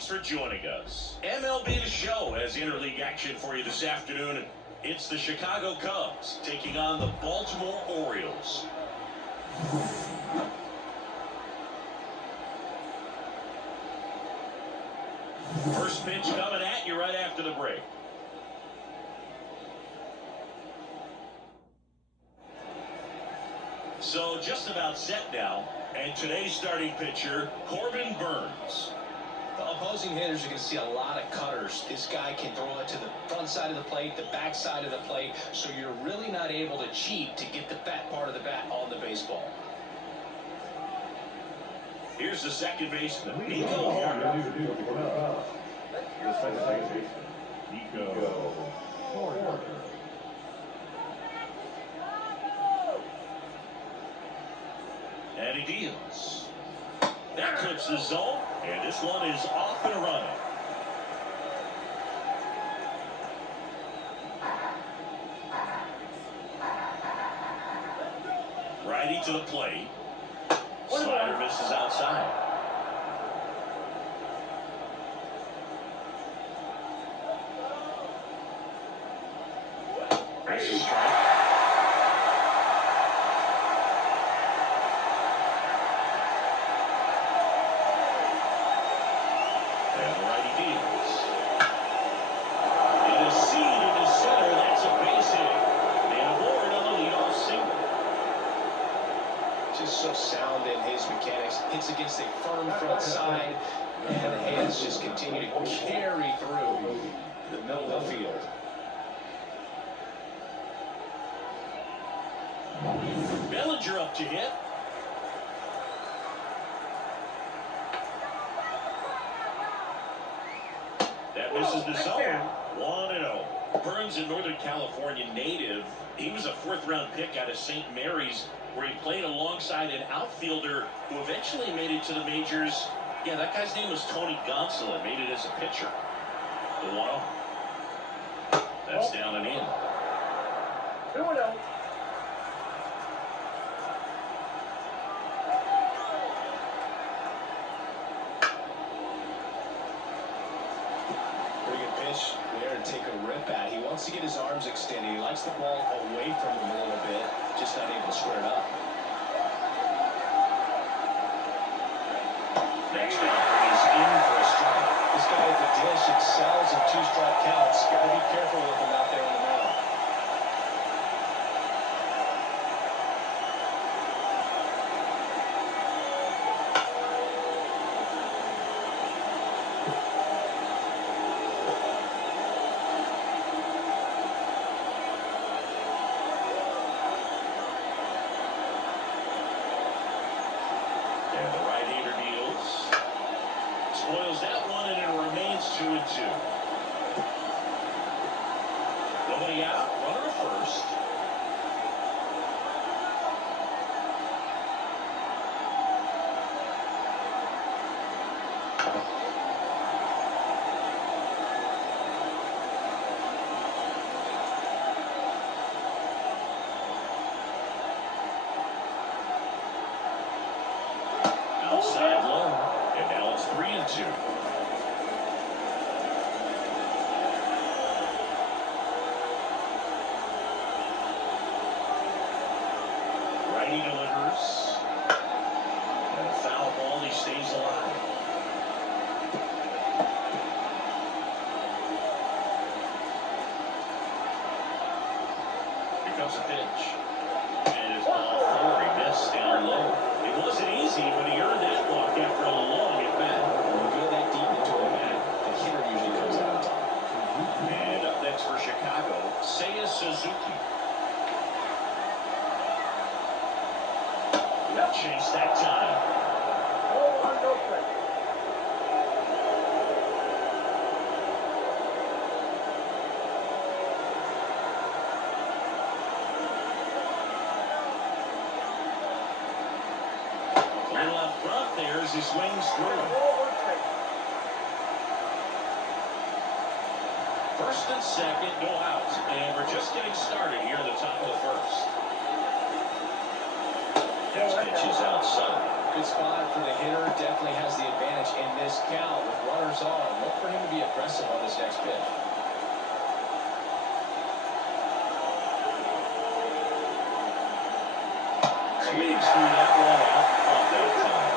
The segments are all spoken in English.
thanks for joining us. MLB The Show has interleague action for you this afternoon. It's the Chicago Cubs taking on the Baltimore Orioles. First pitch coming at you right after the break. So just about set now, and today's starting pitcher, Corbin Burnes. The opposing hitters are going to see a lot of cutters. This guy can throw it to the front side of the plate, the back side of the plate, so you're really not able to cheat to get the fat part of the bat on the baseball. Here's the second baseman, Nico Horner. The second baseman, Nico Horner. And he deals. That clips the zone, and this one is off and running. Righty to the plate. Slider misses outside. There's a strike. And the righty deals. In a seed in the center, that's a base hit. And Ward on the leadoff single. Just so sound in his mechanics. Hits against a firm front side, and the hands just continue to carry through the middle of the field. Bellinger up to hit. That misses the zone. 1-0. Burnes, a Northern California native. He was a fourth-round pick out of St. Mary's, where he played alongside an outfielder who eventually made it to the majors. Yeah, that guy's name was Tony Gonsolin. Made it as a pitcher. The 1-0. That's down and in. 2-0. There and take a rip at. He wants to get his arms extended. He likes the ball away from him a little bit, just not able to square it up. Next offer is in for a strike. This guy at the dish excels in two-strike counts. Got to be careful with him out there on the mound. Spoils that one, and it remains 2-2. Nobody out, runner to first. Outside low. And now it's 3-2. Righty delivers. And a foul ball, he stays alive. Here comes a pitch. And it's ball 4. He missed down low. It wasn't easy, but he earned that walk after a long at bat. When you go that deep into a bat, the hitter usually comes out on top. And up next for Chicago, Seiya Suzuki. Well chased that time. Little up front there as he swings through. First and second, no outs, and we're just getting started here at the top of the first. Next pitch is outside. Good spot for the hitter. Definitely has the advantage in this count with runners on. Look for him to be aggressive on this next pitch. Swings through that one out front that time.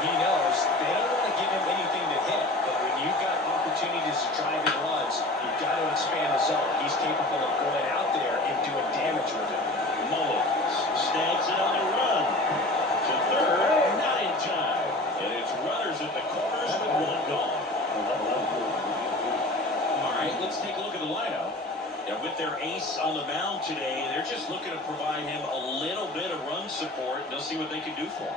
He knows they don't want to give him anything to hit, but when you've got opportunities to drive in runs, you've got to expand the zone. He's capable of going out there and doing damage with it. Mullins snags it on the run to third, not in time. And it's runners at the corners with one gone. All right, let's take a look at the lineup. And with their ace on the mound today, they're just looking to provide him a little bit of run support. They'll see what they can do for him.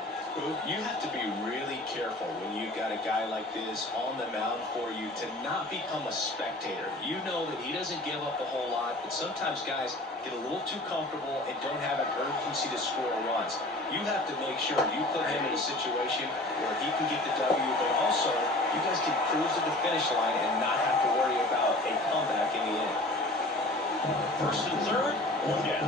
You have to be really careful when you've got a guy like this on the mound for you to not become a spectator. You know that he doesn't give up a whole lot, but sometimes guys get a little too comfortable and don't have an urgency to score runs. You have to make sure you put him in a situation where he can get the W, but also you guys can cruise to the finish line and not have to worry about a comeback in the end. First and third, one down.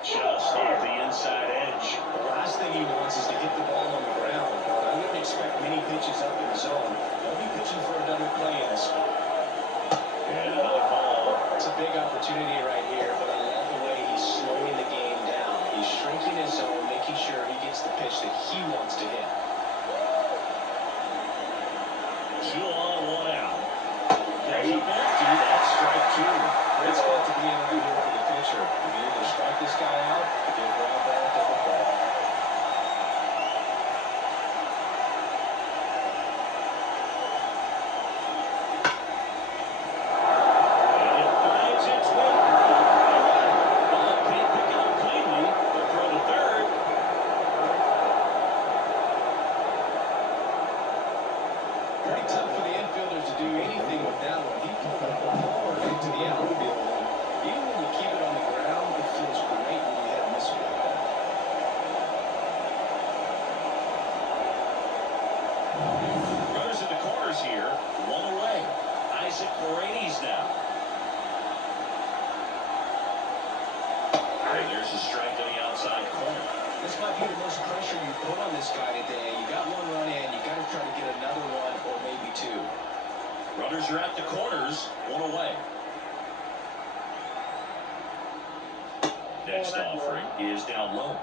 Just off the inside edge. The last thing he wants is to hit the ball on the ground. I wouldn't expect many pitches up in the zone. They'll be pitching for a double play in this one. And another ball. It's a big opportunity right here, but I love the way he's slowing the game down. He's shrinking his zone, making sure he gets the pitch that he wants to hit. 2 on, 1 out. There's a back to that strike 2. Great spot to be in right here for the pitcher. You can either strike this guy out or get a ground ball double play. And it finds its way. Ball can't pick it up cleanly. They'll throw to third. Pretty tough for the infielders to do anything with that one. He pulled it hard into the outfield. Even when you keep it on the ground, it feels great when you hit a missile like that. Runners at the corners here. 1 away. Isaac Paredes now. And there's a strike on the outside corner. This might be the most pressure you put on this guy today. You got 1 run in, you got to try to get another one or maybe 2. Runners are at the corners. 1 away. Next offering is down low.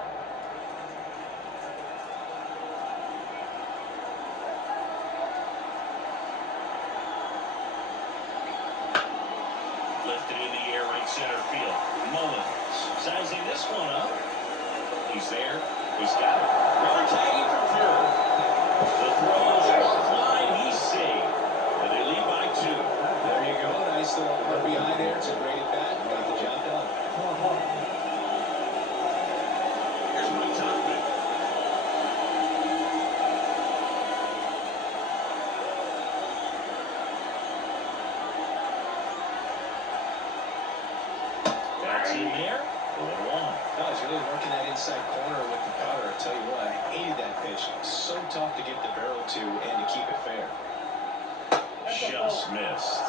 Lifted in the air, right center field. Mullins sizing this one up. He's there. He's got it. Runner tagging for third. The throw is offline. He's safe. And they lead by 2. There you go. Nice little RBI there. It's a great at bat. Got the job done. Here's Mike Topman. That's in there. 1-1. No, he's really working that inside corner with the power. I tell you what, I hated that pitch. So tough to get the barrel to and to keep it fair. Just missed.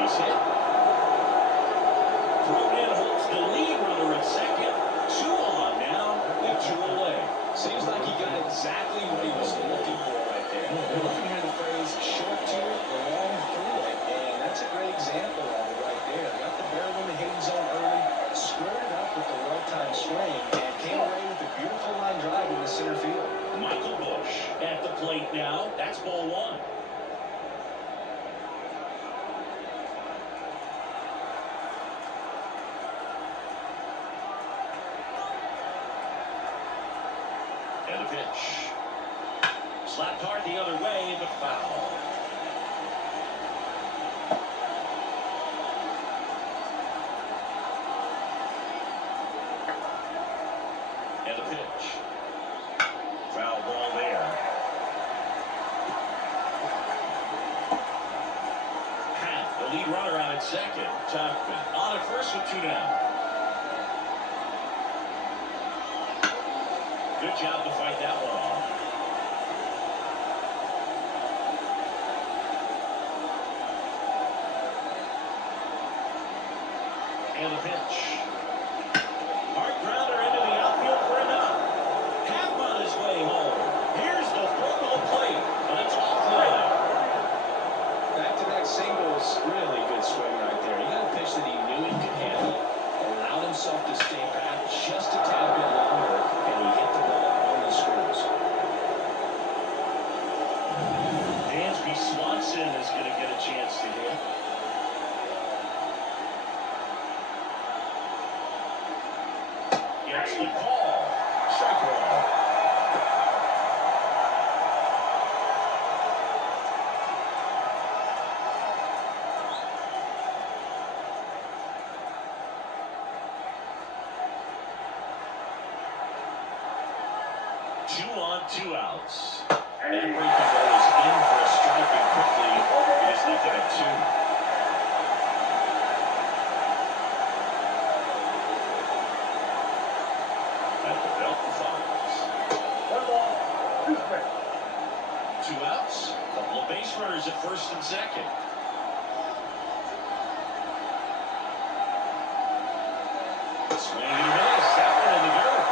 He's hit. Thrown in, holds the lead runner at second. 2 on now, and 2 away. Seems like he got exactly what he was looking for right there. You're looking at the phrase short to it, long through it, and that's a great example of it right there. Got the barrel in the hitting zone early, squared it up with the right-time swing, and came away with a beautiful line drive in the center field. Michael Bush at the plate now. That's ball 1. And the pitch. Slapped hard the other way, but foul. And the pitch. Foul ball there. Happ, the lead runner out at second. Tuckman on at first with 2 down. Good job to fight that one off. And the pitch. Hard grounder into the outfield for a knock. Happ on his way home. Here's the throw to the plate, but it's offline. Back-to-back singles, really good swing right there. He got a pitch that he knew he could handle, allowed himself to stay back just a tad bit longer, and he hit the ball on the screws. Dansby Swanson is going to get a chance to hit. Gets the call. Strike one. Two on, 2 outs. That breaking ball is in for a strike, and quickly it is looking at 2. At the belt and fires. 1 ball, 2 strikes. 2 outs. Couple of base runners at first and second. Swing and a miss. That one in the dirt.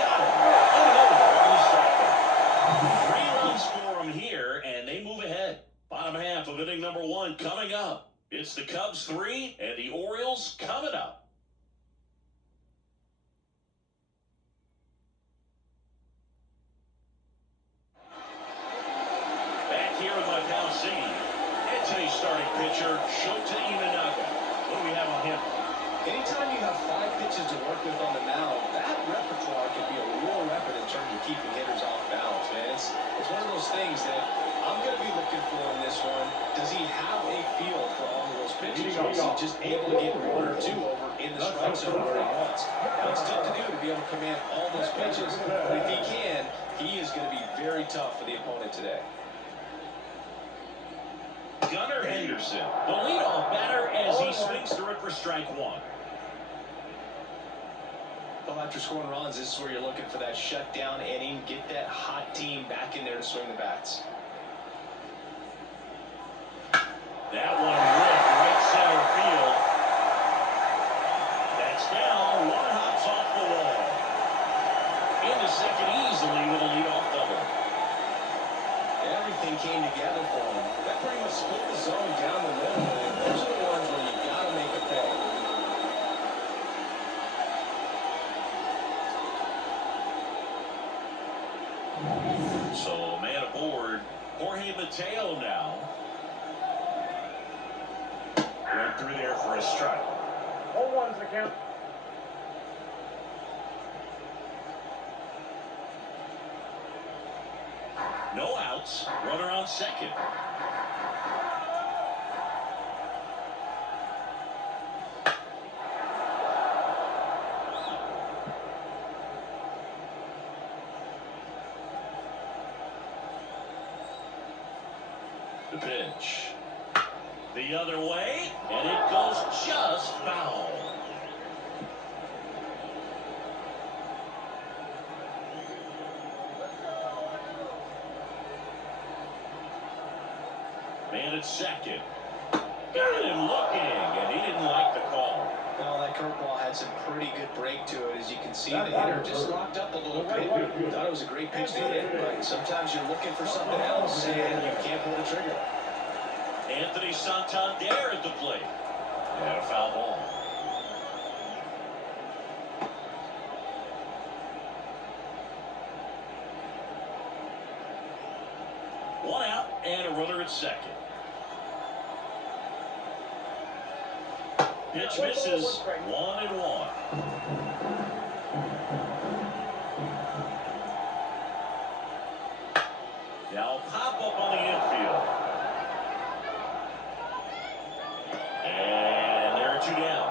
Got him. Oh, no. 3 runs for him here, and they move ahead. Bottom half of inning number 1 coming up. It's the Cubs 3 and the Orioles coming up. Back here with my pal C. And today's starting pitcher, Shota Imanaga. What do we have on him? Anytime you have 5 pitches to work with on the mound, that repertoire can be a real weapon in terms of keeping hitters off balance, man. It's one of those things that I'm going to be looking for in this one. Does he have a feel for all of those pitches, or is he just able to get 1 or 2 over in the strike zone where he wants? Now, it's tough to do to be able to command all those pitches, but if he can, he is going to be very tough for the opponent today. Gunnar Henderson, the leadoff batter as he swings through it for strike 1. Well, after scoring runs, this is where you're looking for that shutdown inning, get that hot team back in there to swing the bats. That one ripped right center field. That's down. 1 hops off the wall. Into second easily with a leadoff double. Everything came together for him. That pretty much split the zone down the middle. And those are the ones where you got to make a pay. So, man aboard. Jorge Mateo now. Went through there for a strike. 0-1's the count. No outs. Runner on second. The pitch. The other way, and it goes just foul. Man at second. Got him looking, and he didn't like the call. Well, that curveball had some pretty good break to it. As you can see, the hitter just locked up a little bit. Thought it was a great pitch to hit, but sometimes you're looking for something else, and you can't pull the trigger. Anthony Santander at the plate. And a foul ball. One out and a runner at second. Pitch misses. 1-1. Now pop up on the infield. And there are 2 down.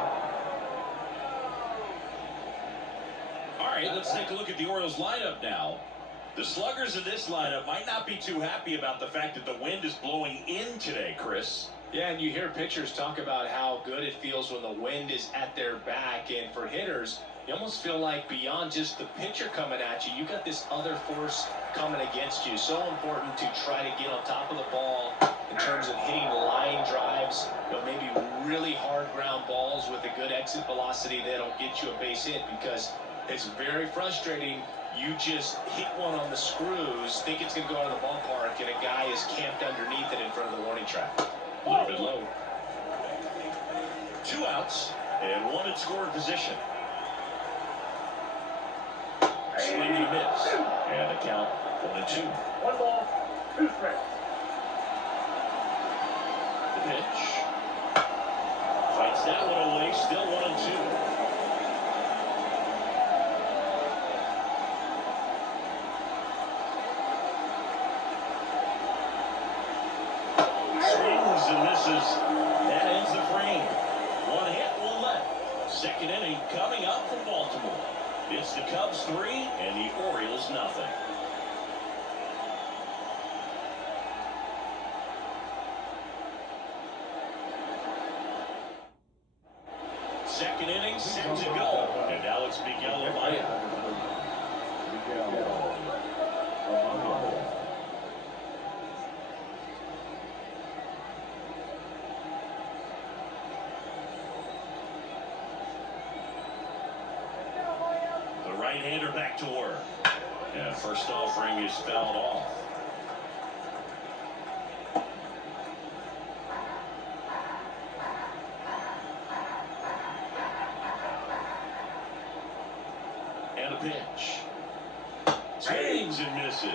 the Orioles lineup now. The sluggers in this lineup might not be too happy about the fact that the wind is blowing in today, Chris. Yeah, and you hear pitchers talk about how good it feels when the wind is at their back. And for hitters, you almost feel like beyond just the pitcher coming at you, you got this other force coming against you. So important to try to get on top of the ball in terms of hitting line drives, maybe really hard ground balls with a good exit velocity that'll get you a base hit, because it's very frustrating. You just hit one on the screws, think it's going to go out of the ballpark, and a guy is camped underneath it in front of the warning track. A little bit low. 2 outs and 1 in scoring position. Swing and a miss. And the count 1-2. 1 ball, 2 strikes. The pitch. Fights that one away. Still 1-2. Swings and misses. That ends the frame. 1 hit, 1 left. Second inning coming up from Baltimore. It's the Cubs 3 and the Orioles nothing. Second inning set to go. And now it's Miguel Amaya. The right-hander back to work. And first offering is fouled off. And a pitch. Swings and misses.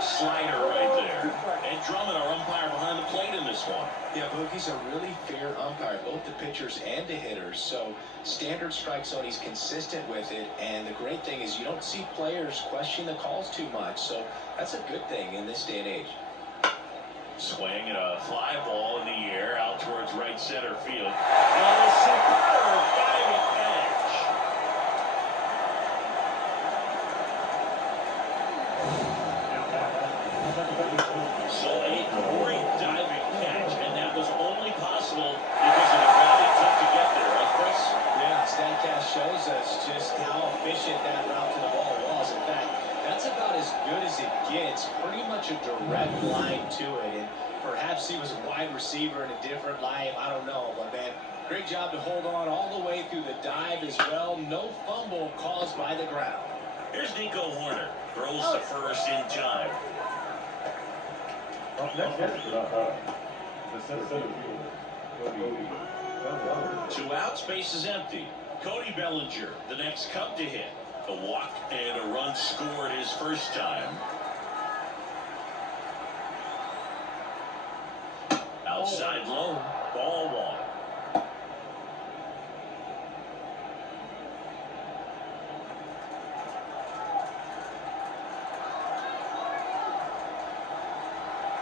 Slider right there. And Drummond, our umpire behind the plate in this one. Yeah, Boogie's a really fair umpire, both the pitchers and the hitters. So standard strike zone, he's consistent with it. And the great thing is you don't see players question the calls too much. So that's a good thing in this day and age. Swing and a fly ball in the air out towards right center field. And a superb diving catch. So a great diving catch, and that was only possible because of the ground it took to get there, right, Chris? Yeah, StatCast shows us just how efficient that route to the ball was. In fact, that's about as good as it gets. Pretty much a direct line to it. And perhaps he was a wide receiver in a different life. I don't know. But, man, great job to hold on all the way through the dive as well. No fumble caused by the ground. Here's Nico Horner. Throws to first in time. Two outs, base is empty. Cody Bellinger, the next Cub to hit. A walk and a run scored his first time. Outside low, ball 1.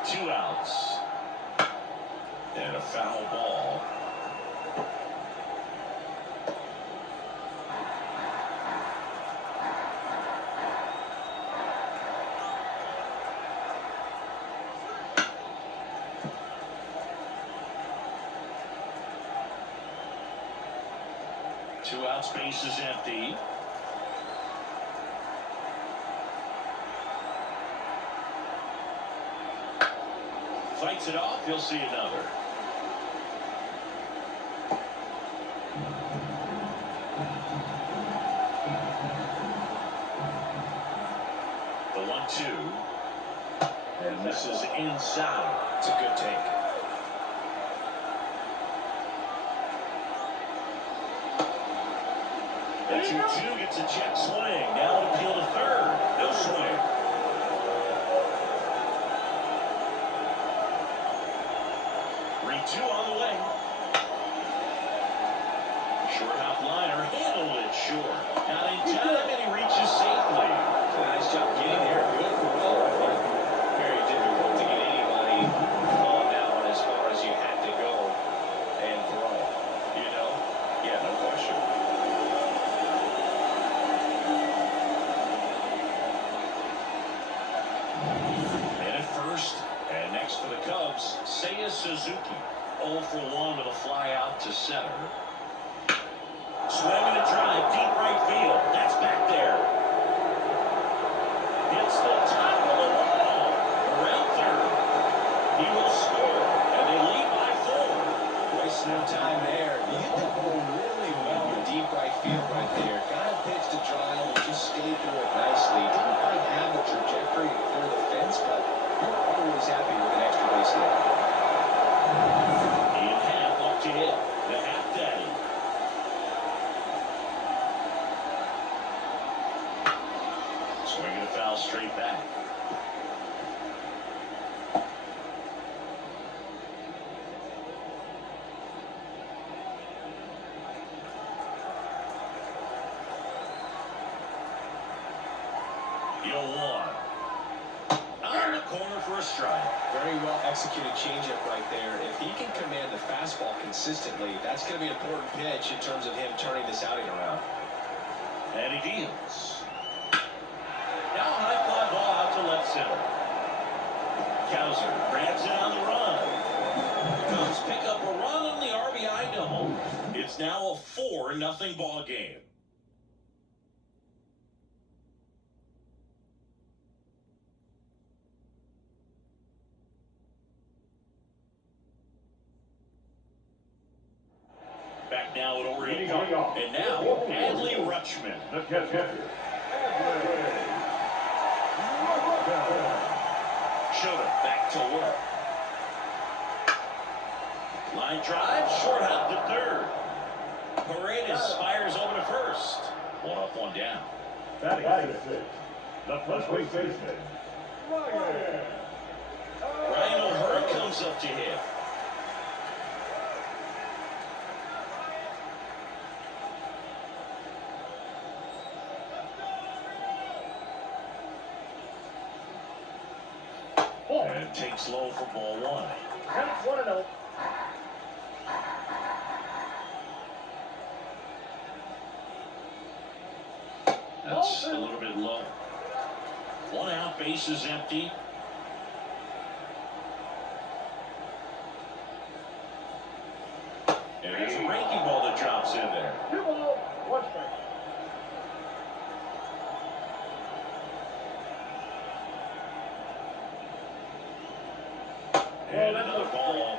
Two outs. And a foul ball. Two outs, base is empty. Fights it off, he'll see another. The 1-2. And this is inside. It's a good take. The 2-2 gets a check swing. Now appeal to third. No swing. Two on the way. Short hop liner, handled it short. Not in time, and he reaches safely. Nice job getting there. Good for Will. Very difficult to get anybody on that one as far as you had to go and throw. You know? Yeah, no question. Suzuki. 0 for 1 with a fly out to center. Swinging a drive, deep right field. That's back there. Hits the top of the wall. Around third. He will score, and they lead by 4. Waste no time there. You hit that ball really well in deep right field right there. Got a pitch to drive and just stayed through it nicely. Didn't quite have the trajectory to clear the fence, but you're always happy with an extra base hit. Ian Happ up to hit. The half daddy. Swinging a foul straight back. You'll one. On the corner for a strike. Very well executed changeup right there. If he can command the fastball consistently, that's going to be an important pitch in terms of him turning this outing around. And he deals. Now a high fly ball out to left center. Kowser grabs it on the run. Cubs pick up a run on the RBI double. It's now a 4-0 ball game. Back now at Orioles. And now, Adley Rutschman. The catcher. Shota back to work. Line drive, short hop to third. Paredes fires over to first. 1 up, 1 down. Batting six. The first base baseman. Ryan O'Hearn comes up to hit. And takes low for ball 1. Counts 1-0. That's a little bit low. 1 out, base is empty. And there's a breaking ball that drops in there. 2 balls, 1 strike. And another ball.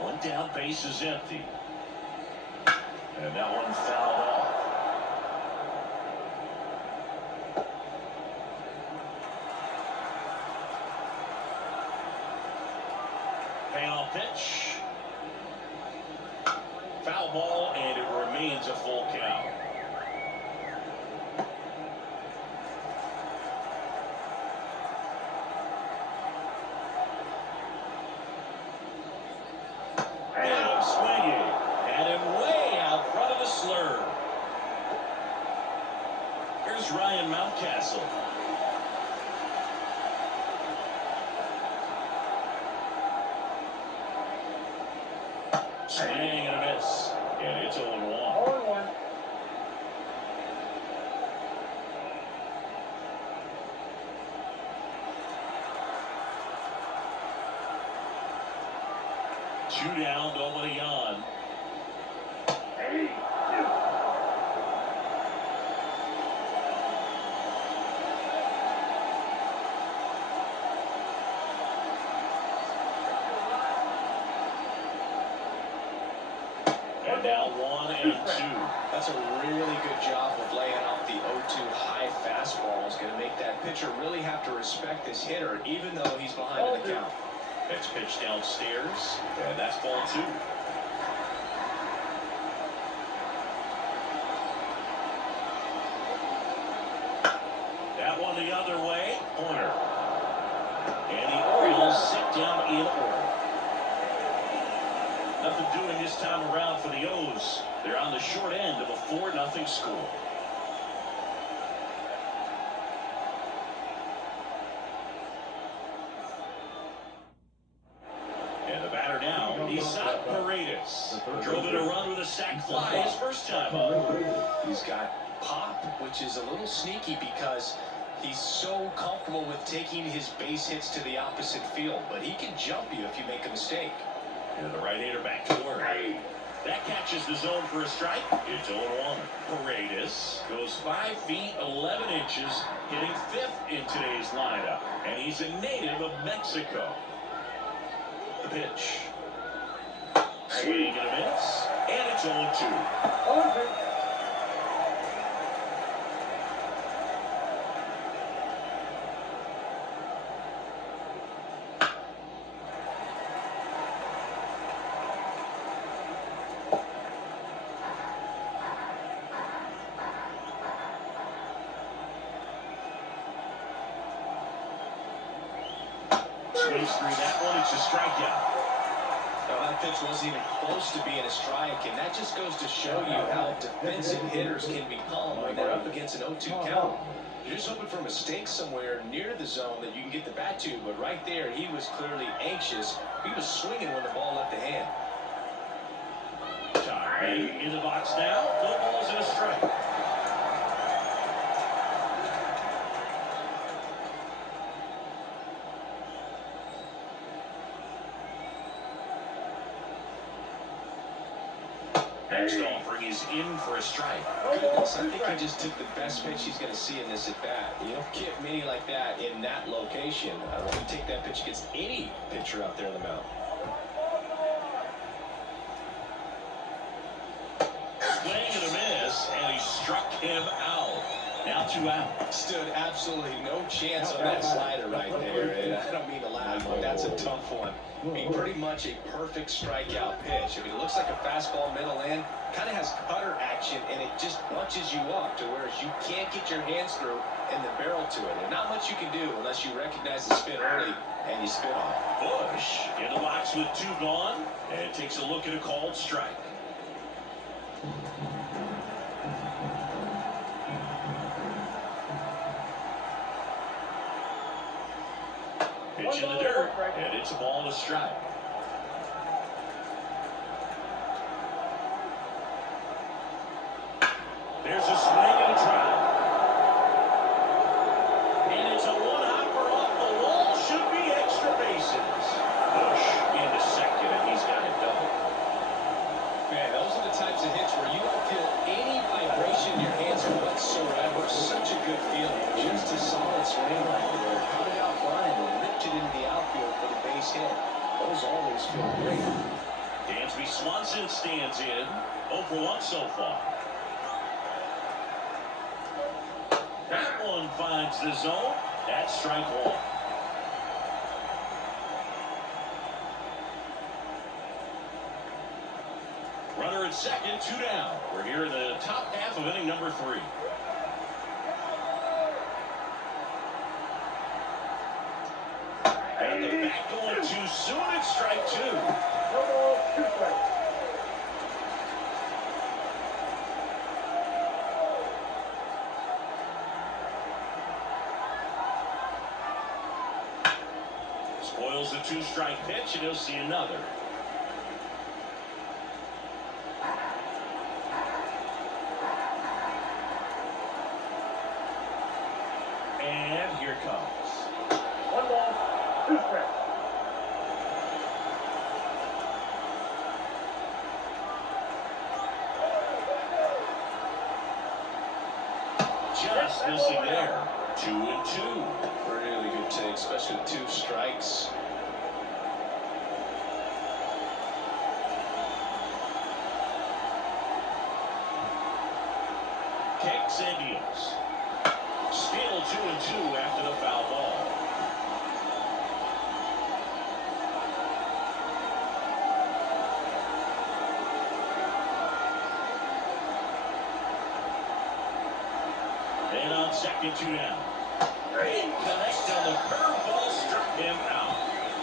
One down, base is empty. And that one fouled off. Payoff pitch. Foul ball, and it remains a full count. Got him swinging. Had him way out front of the slur. Here's Ryan Mountcastle. Swing and a miss. And it's 0-1. 0-1. Two down, nobody on. Hey, And now 1 and 2. That's a really good job of laying off the 0-2 high fastball. It's going to make that pitcher really have to respect this hitter, even though he's behind in the count. Next pitch downstairs, and that's ball 2. That one the other way, corner. And the Orioles sit down in order. Nothing doing this time around for the O's. They're on the short end of a 4-0 score. And the batter now, he's Isaac Paredes drove in a run with a sac fly his first time up. He's got pop, which is a little sneaky because he's so comfortable with taking his base hits to the opposite field, but he can jump you if you make a mistake. And the right-hander back to work. That catches the zone for a strike. It's 0-1. Paredes goes 5 feet 11 inches, hitting 5th in today's lineup, and he's a native of Mexico. The pitch. Swing and a miss, and it's 0-2. Swings through that one. It's a strikeout. Now, that pitch wasn't even close to being a strike, and that just goes to show you how defensive hitters can become when they're up against an 0-2 count. You're just hoping for a mistake somewhere near the zone that you can get the bat to, but right there, he was clearly anxious. He was swinging when the ball left the hand. Time in the box now. No balls and a strike. Next offering is in for a strike. Goodness, I think he just took the best pitch he's going to see in this at bat. You don't get many like that in that location. I don't want to take that pitch against any pitcher out there on the mound. Swing and a miss, and he struck him out. Now 2 out. Stood absolutely no chance on that slider right there. And I don't mean to laugh, but that's a tough one. I mean, pretty much a perfect strikeout pitch. I mean, it looks like a fastball middle in, kind of has cutter action, and it just bunches you up to where you can't get your hands through and the barrel to it. And not much you can do unless you recognize the spin early and you spin on it. Bush in the box with 2 gone, and takes a look at a called strike. Pitch in the dirt, and it's a ball and a strike. There's a swing and a try. And it's a one-hopper off the wall. Should be extra bases. Bush into second, and he's got it double. Man, those are the types of hits where you don't feel any vibration in your hands whatsoever. Such a good feeling. Just a solid swing right there. Cut it out fine and lift it into the outfield for the base hit. Those always feel great. Dansby Swanson stands in. 0 for 1 so far. That one finds the zone. That's strike 1. Runner at second, 2 down. We're here in the top half of inning number 3. And the back going too soon. It's strike 2. Spoils the 2-strike pitch, and he'll see another. And here comes. 1 ball, 2 strikes. Just missing there. 2-2. Really good take, especially with 2 strikes. Kicks and deals. Still 2-2 after the foul ball. And on second, 2 down. Great connect on the curveball, struck him out.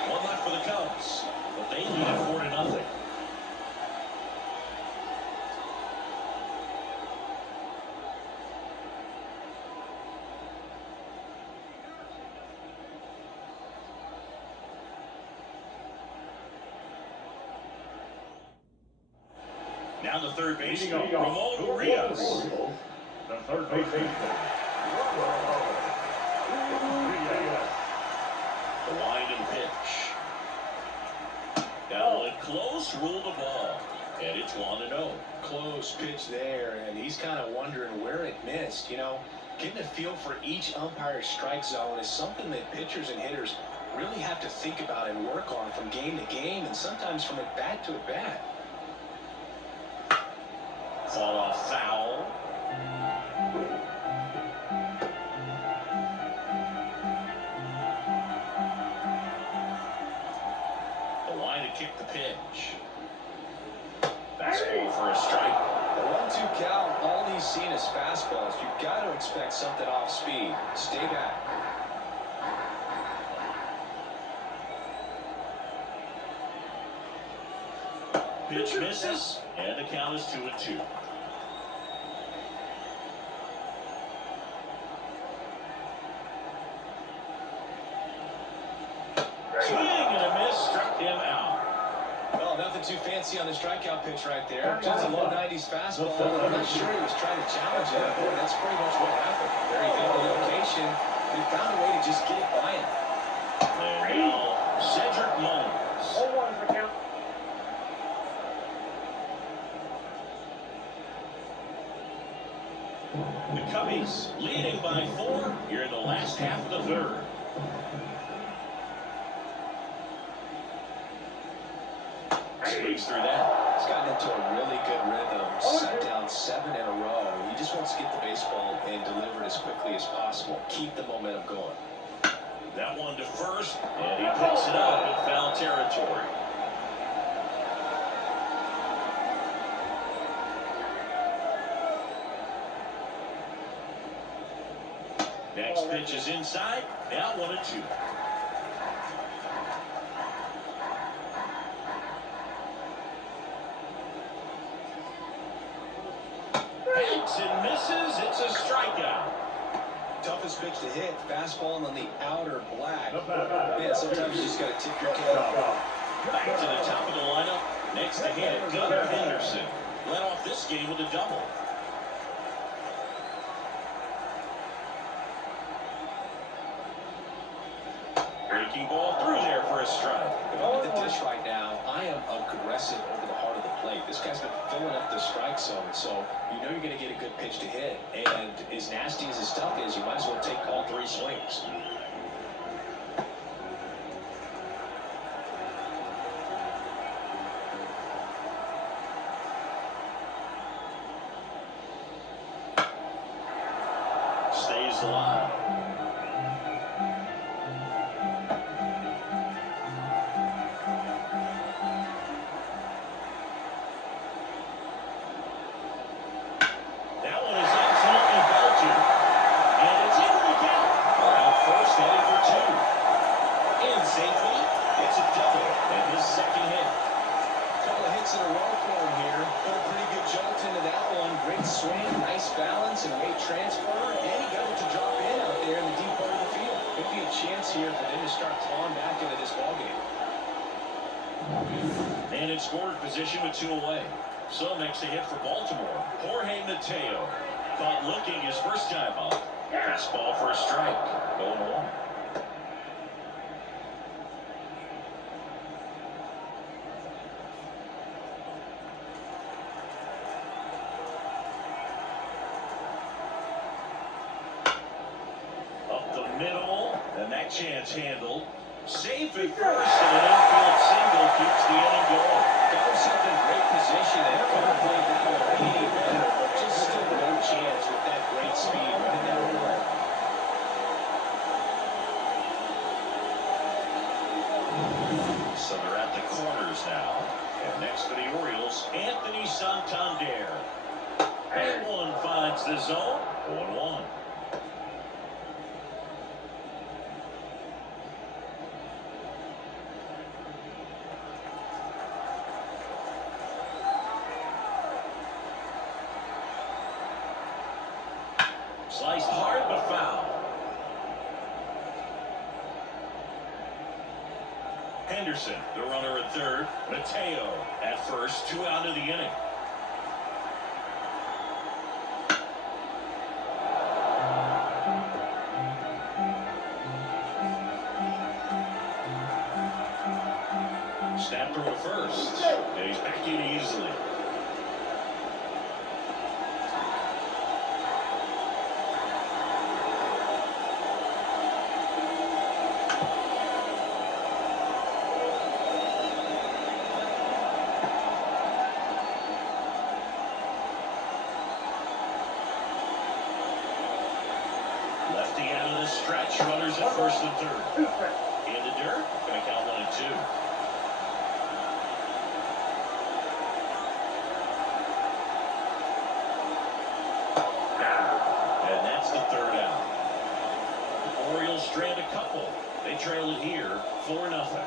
1 left for the Cubs, but they lead it 4-0. Down to third base, Leading off. Ramon Urias. The third baseman. The line and pitch. Down one close, rule the ball. And it's 1-0. Close pitch there, and he's kind of wondering where it missed. You know, getting a feel for each umpire's strike zone is something that pitchers and hitters really have to think about and work on from game to game, and sometimes from at bat to at bat. Fall off foul. The line to kick the pitch. Fastball for a strike. The 1-2 count, all he's seen is fastballs. You've got to expect something off speed. Stay back. Pitch misses, and the count is 2-2. Swing and a miss, struck him out. Well, nothing too fancy on the strikeout pitch right there. Just a low 90s fastball. I'm not sure he was trying to challenge it. Boy, that's pretty much what happened. Very good location. He found a way to just get it by him. And now, Cedric Mullins. 0-1 for count. The Cubbies leading by 4 here in the last half of the third. Swings through that. He's gotten into a really good rhythm. Set down 7 in a row. He just wants to get the baseball and deliver it as quickly as possible. Keep the momentum going. That one to first, and he picks it up in foul territory. Next pitch is inside. Now 1-2. Hanks and misses. It's a strikeout. Toughest pitch to hit. Fastball on the outer black. Man, sometimes you just got to tip your cap off. Back to the top of the lineup. Next to hit, Gunnar Henderson. Led off this game with a double. Breaking ball through there for a strike. If I'm at the dish right now, I am aggressive over the heart of the plate. This guy's been filling up the strike zone, so you know you're going to get a good pitch to hit. And as nasty as his stuff is, you might as well take all 3 swings. Stays alive. That one is absolutely belted. And it's into the count. Out first, headed for 2. In safely, it's a double. And his second hit. Couple of hits in a row for him here. Put a pretty good jolt into that one. Great swing, nice balance, and weight transfer. And he got it to drop in out there in the deep part of the field. Could be a chance here for them to start clawing back into this ballgame. And in scoring position with 2 away. So next to hit for Baltimore, Jorge Mateo. Caught looking his first time up. Fastball for a strike. 0-1. Up the middle, and that chance handled. Safe at first, and an infield single keeps the inning going. Got himself in great position and could have played that one any better, but just still no chance with that great speed running that run. So they're at the corners now. And next for the Orioles, Anthony Santander. That one finds the zone. 0-1. Sliced hard but foul. Henderson, the runner at third. Mateo at first, 2 out of the inning. that throw to first. And he's back in easily. Lefty out of the stretch. Runners at first and third. In the dirt. Going to count 1 and 2. And that's the third out. The Orioles strand a couple. They trail it here 4-0.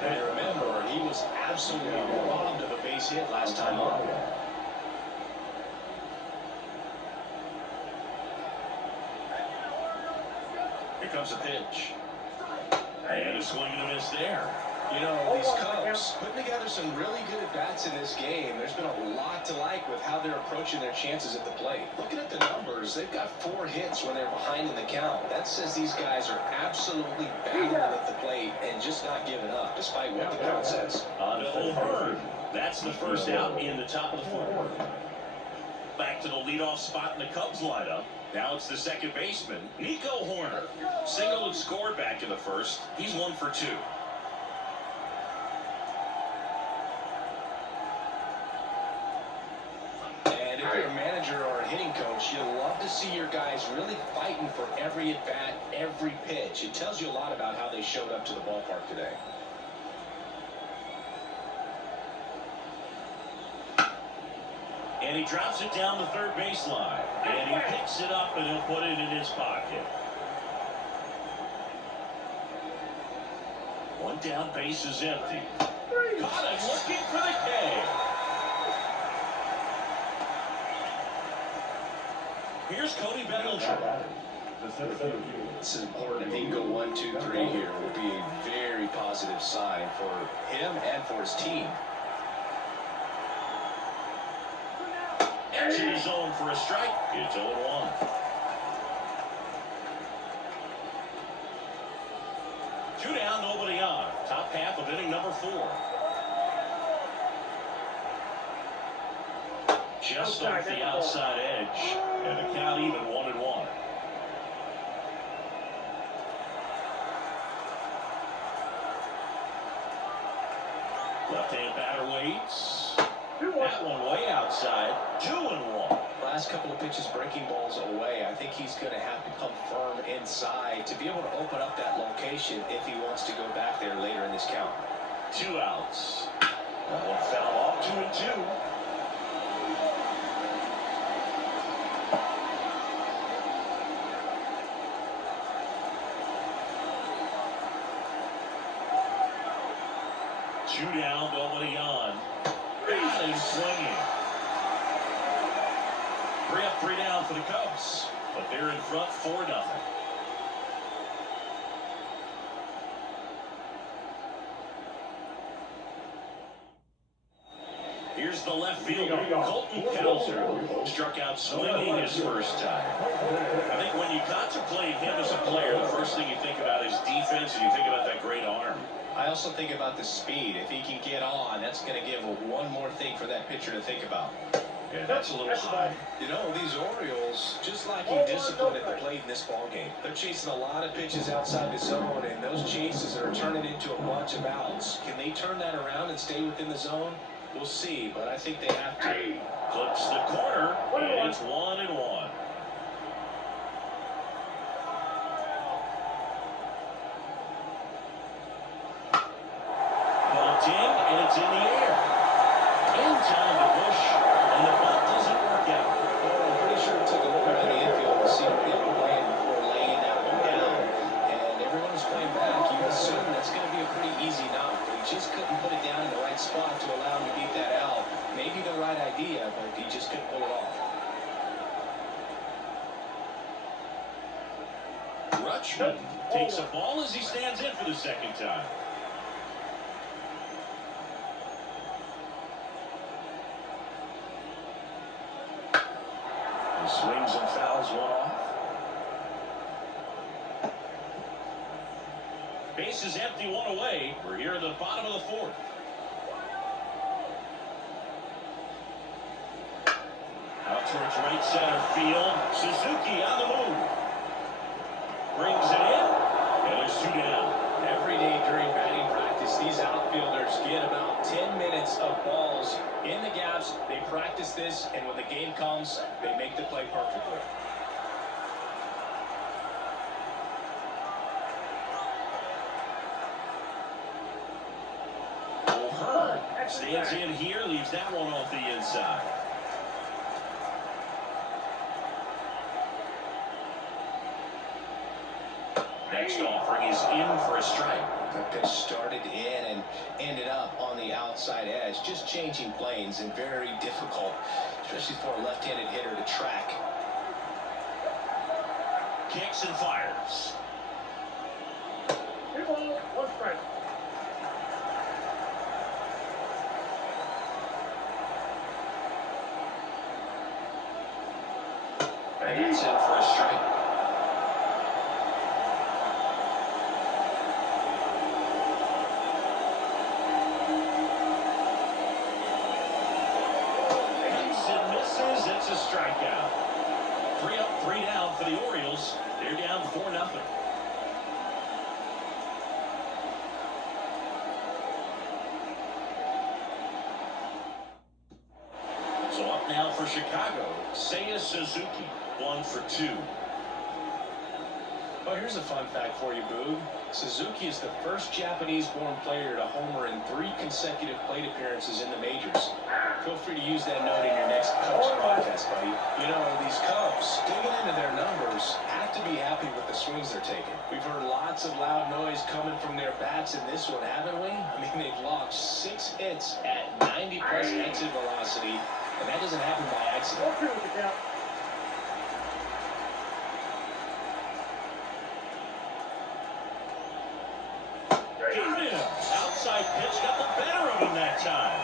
And remember, he was absolutely robbed of a base hit last time up. Here comes a pitch. And a swing and a miss there. You know, these Cubs putting together some really good at-bats in this game. There's been a lot to like with how they're approaching their chances at the plate. Looking at the numbers, they've got 4 hits when they're behind in the count. That says these guys are absolutely battling at the plate and just not giving up, despite what the count says. On to O'Hearn. That's the first out in the top of the 4th. Back to the leadoff spot in the Cubs lineup. Now it's the second baseman, Nico Horner. Single and scored back in the first. He's 1 for 2. And if you're a manager or a hitting coach, you love to see your guys really fighting for every at-bat, every pitch. It tells you a lot about how they showed up to the ballpark today. And he drops it down the third baseline. And he picks it up and he'll put it in his pocket. 1 down, base is empty. Caught him looking for the K. Here's Cody Bellinger. This is important. If he can go 1, 2, 3 here, it would be a very positive sign for him and for his team. Exit his zone for a strike. It's 0-1. Two down, nobody on. Top half of inning number 4. Just off the outside edge. And the count even 1-1. Left-hand batter waits. That one way outside. 2-1. Last couple of pitches breaking balls away. I think he's going to have to come firm inside to be able to open up that location if he wants to go back there later in this count. 2 outs. That one foul off. 2-2. Two down, nobody on. Got him swinging. 3 up, 3 down for the Cubs, but they're in front 4-0. Here's the left fielder, Colton Cowser, struck out swinging his first time. I think when you contemplate him as a player, the first thing you think about is defense, and you think about that great arm. I also think about the speed. If he can get on, that's going to give one more thing for that pitcher to think about. Yeah, that's a little high. You know, these Orioles, just lacking discipline at the plate in this ballgame. They're chasing a lot of pitches outside the zone, and those chases are turning into a bunch of outs. Can they turn that around and stay within the zone? We'll see, but I think they have to. Clips the corner, and it's 1-1. Bumped in, and it's in the air. In time to push, and the bunt doesn't work out. Well, I'm pretty sure he took a look around the infield to see what people were playing before laying that one down. And everyone was playing back. You assume that's going to be a pretty easy knock. But he just couldn't put it down in the right spot to allow him to beat that out. Maybe the right idea, but he just couldn't pull it off. Rutschman takes a ball as he stands in for the second time. Swings and fouls one off. Base is empty, one away. We're here in the bottom of the fourth. Out towards right center field. Suzuki on the move. Brings it in. And there's two down. Every day during batting practice, these outfielders get about 10 minutes of balls in the gaps. They practice this, and when the game comes, they make the play perfectly. O'Hearn stands in here, leaves that one off the inside. Next offering is in for a strike. The pitch started in and ended up on the outside edge. Just changing planes and very difficult, especially for a left-handed hitter to track. Kicks and fires. One strike. And that's in for a strike. It's a strikeout. 3 up, 3 down for the Orioles. They're down 4-0. So up now for Chicago, Seiya Suzuki, 1 for 2. Well, here's a fun fact for you, Boog. Suzuki is the first Japanese-born player to homer in 3 consecutive plate appearances in the majors. Feel free to use that note in your next Cubs broadcast, buddy. You know, these Cubs, digging into their numbers, have to be happy with the swings they're taking. We've heard lots of loud noise coming from their bats in this one, haven't we? I mean, they've logged 6 hits at 90-plus exit velocity, and that doesn't happen by accident. Got him. Outside pitch got the better of him that time.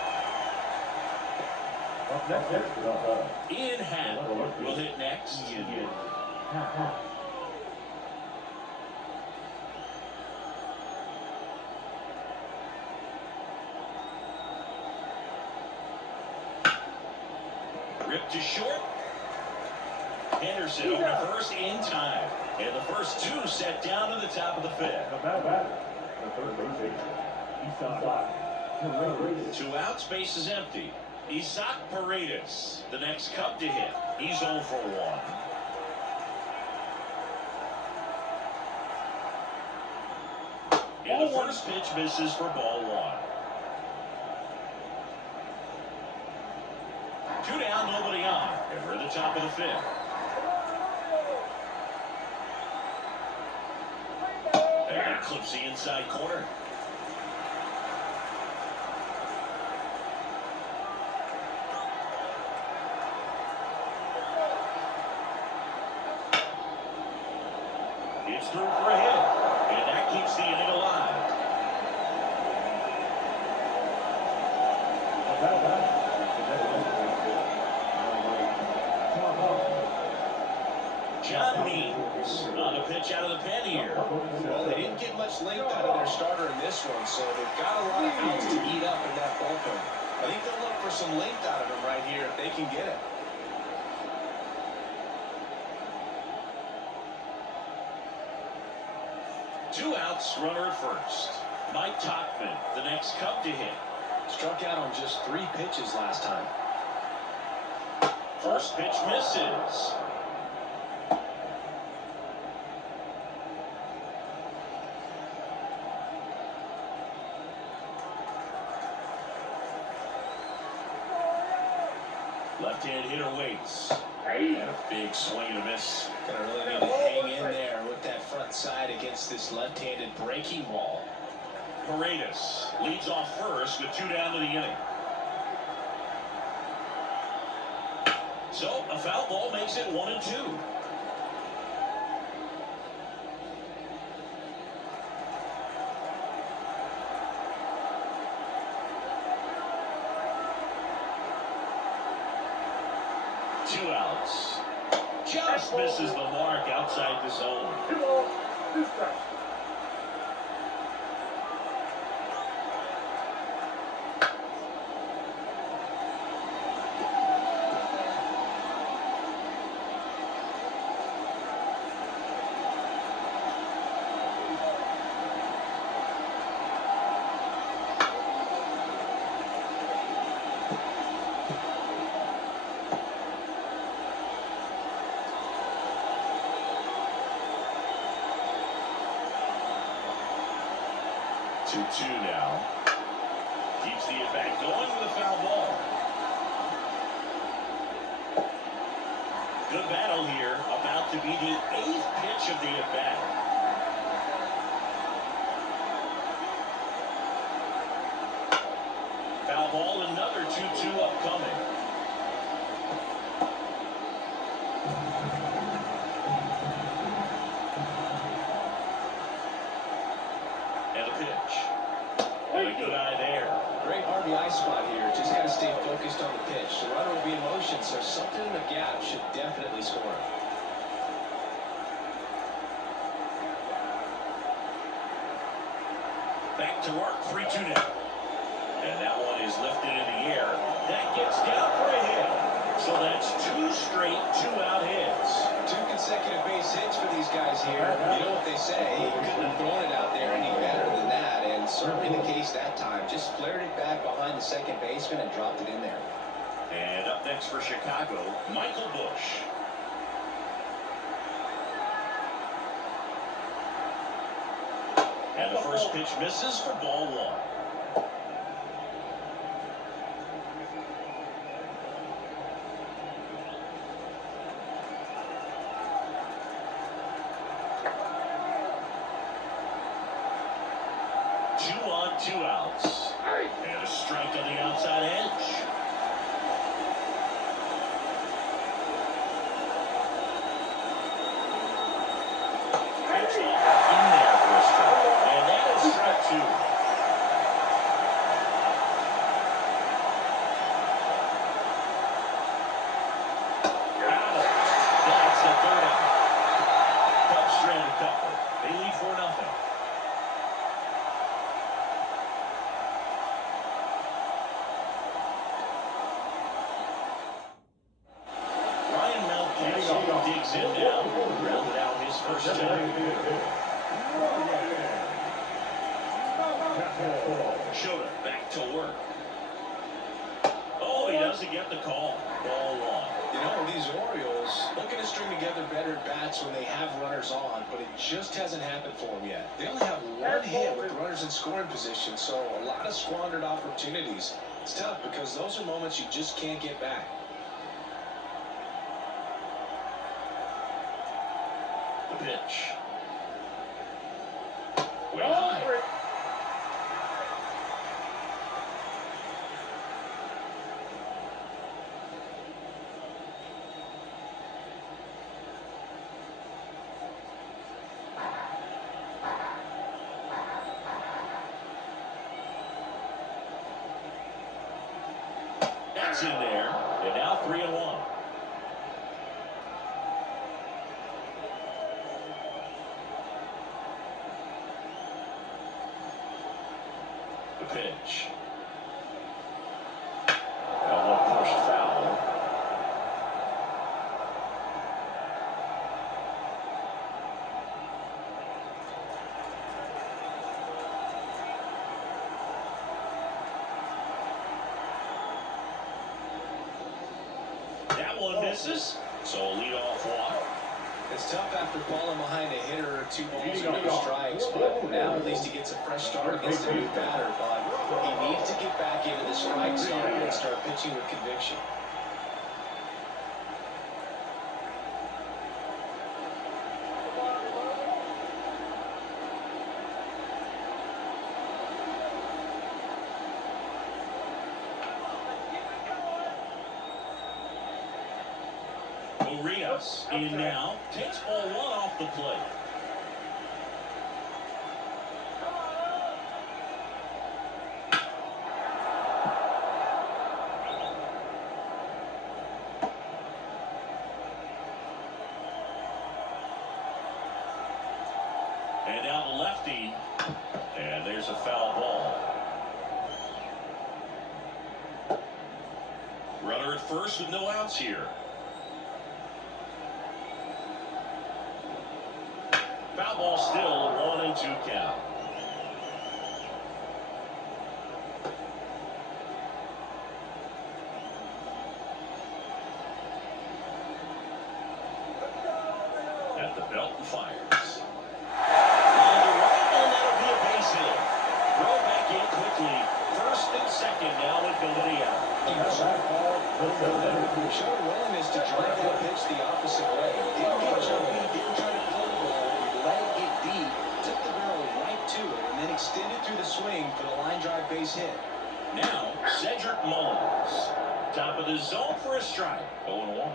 Ian Happ will hit next. Ripped to short. Henderson over to first in time. And the first 2 set down to the top of the 5th. 2 outs, base is empty. Isaac Paredes, the next Cub to hit. He's 0 for 1. And the first pitch misses for ball 1. 2 down, nobody on. And we're at the top of the 5th. And that clips the inside corner. It's through for a hit, and that keeps the inning alive. John Means on a pitch out of the pen here. Well, they didn't get much length out of their starter in this one, so they've got a lot of outs to eat up in that bullpen. I think they'll look for some length out of him right here if they can get it. Two outs, runner at first. Mike Tauchman, the next Cub to hit. Struck out on just 3 pitches last time. First pitch misses. Left-hand hitter waits. And a big swing and a miss. Gonna really need to hang in there with that front side against this left-handed breaking ball. Paredes leads off first with 2 down to the inning. So a foul ball makes it 1-2. Two outs. Just misses the mark outside the zone. 2-0, 2 strikes. Two now. Keeps the at-bat going with a foul ball. Good battle here. About to be the 8th pitch of the at-bat. Foul ball, another 2-2 upcoming. And a pitch. And a good eye there. Great RBI spot here. Just got to stay focused on the pitch. The runner will be in motion, so something in the gap should definitely score. Back to work, 3-2 now. And that one is lifted in the air. That gets down for a hit. So that's 2 straight 2-out hits. 2 consecutive base hits for these guys here. You know what they say, he couldn't have thrown it out there any better than that, and certainly the case that time. Just flared it back behind the second baseman and dropped it in there. And up next for Chicago, Michael Busch. And the first pitch misses for ball 1. Two outs. And a strike on the outside edge. Pitch in there for a strike. And that is strike 2. Out. That's the 3rd out. Cubs strand a couple. They lead 4-0. Digs in now, rounded out his first time. Shota back to work. Oh, he doesn't get the call. Ball 1. You know, these Orioles looking to string together better bats when they have runners on, but it just hasn't happened for them yet. They only have 1 hit with runners in scoring position, so a lot of squandered opportunities. It's tough because those are moments you just can't get back. Pitch. Well high. That's in there. And now 3-1. Pitch. That one pushed foul. That one misses. So leadoff walk. It's tough after falling behind a hitter or 2 balls or no strikes, but now at least he gets a fresh start against a new batter. But he needs to get back into the strike zone and start pitching with conviction. Urias in now, takes ball 1 off the plate. lefty. And there's a foul ball. Runner at first with no outs here. Foul ball still, 1-2 count. At the belt and fires. And that'll be a base hit. Throw back in quickly. First and second now with nobody out. Showed willingness to drive that pitch the opposite way. Didn't get jumpy, didn't try to pull the ball. He let it get deep, took the barrel right to it, and then extended through the swing for the line drive base hit. Now, Cedric Mullins. Top of the zone for a strike. 0-1.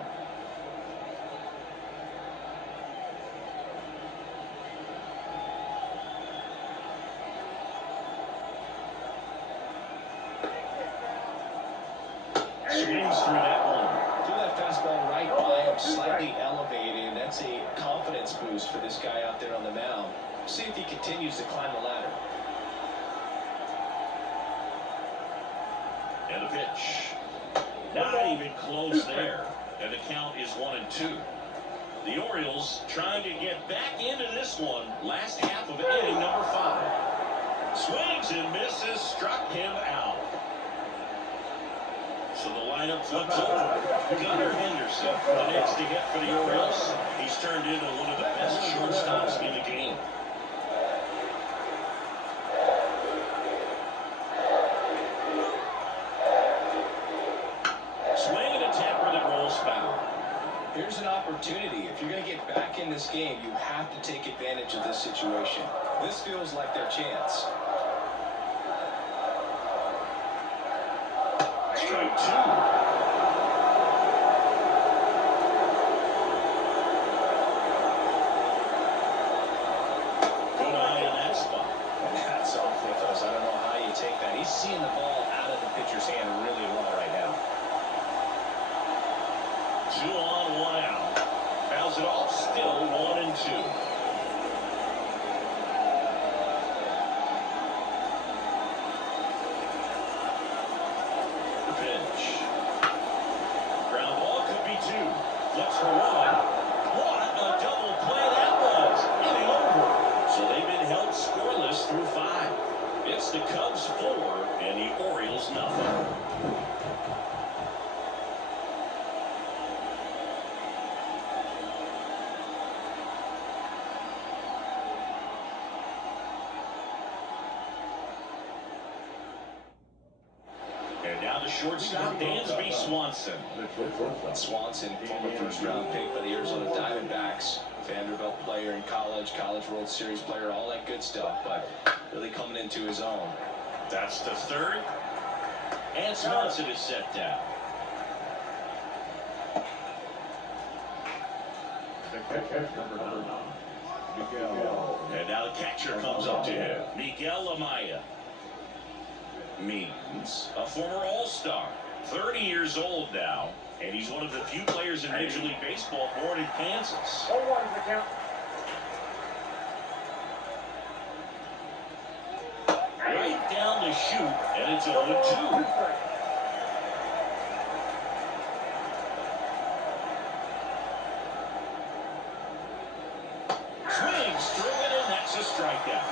Swings through that one. Threw that fastball right by him, slightly elevated. That's a confidence boost for this guy out there on the mound. See if he continues to climb the ladder. And a pitch. Not even close there. And the count is 1-2. The Orioles trying to get back into this one. Last half of inning number 5. Swings and misses. Struck him out. So the lineup flips over. Gunnar Henderson, the next to hit for the Orioles. He's turned into one of the best shortstops in the game. Swing and a tapper that rolls foul. Here's an opportunity. If you're going to get back in this game, you have to take advantage of this situation. This feels like their chance. Strike 2. Good eye in that spot. That's awfully close. I don't know how you take that. He's seeing the ball out of the pitcher's hand really well right now. 2 on, 1 out. Fouls it off, still 1-2. The pitch. Ground ball could be 2. Flips for 1. What a double play that was. Inning over. So they've been held scoreless through 5. It's the Cubs 4 and the Orioles nothing. And now the shortstop, Dansby Swanson. Swanson, former first-round pick by the Arizona Diamondbacks. Vanderbilt player in college, College World Series player, all that good stuff, but really coming into his own. That's the third. And Swanson is set down. And now the catcher comes up to him. Miguel Amaya. Means a former All-Star. 30 years old now. And he's one of the few players in Major League Baseball born in Kansas. Right down the chute, and it's 0-2. Swings through it, and that's a strikeout.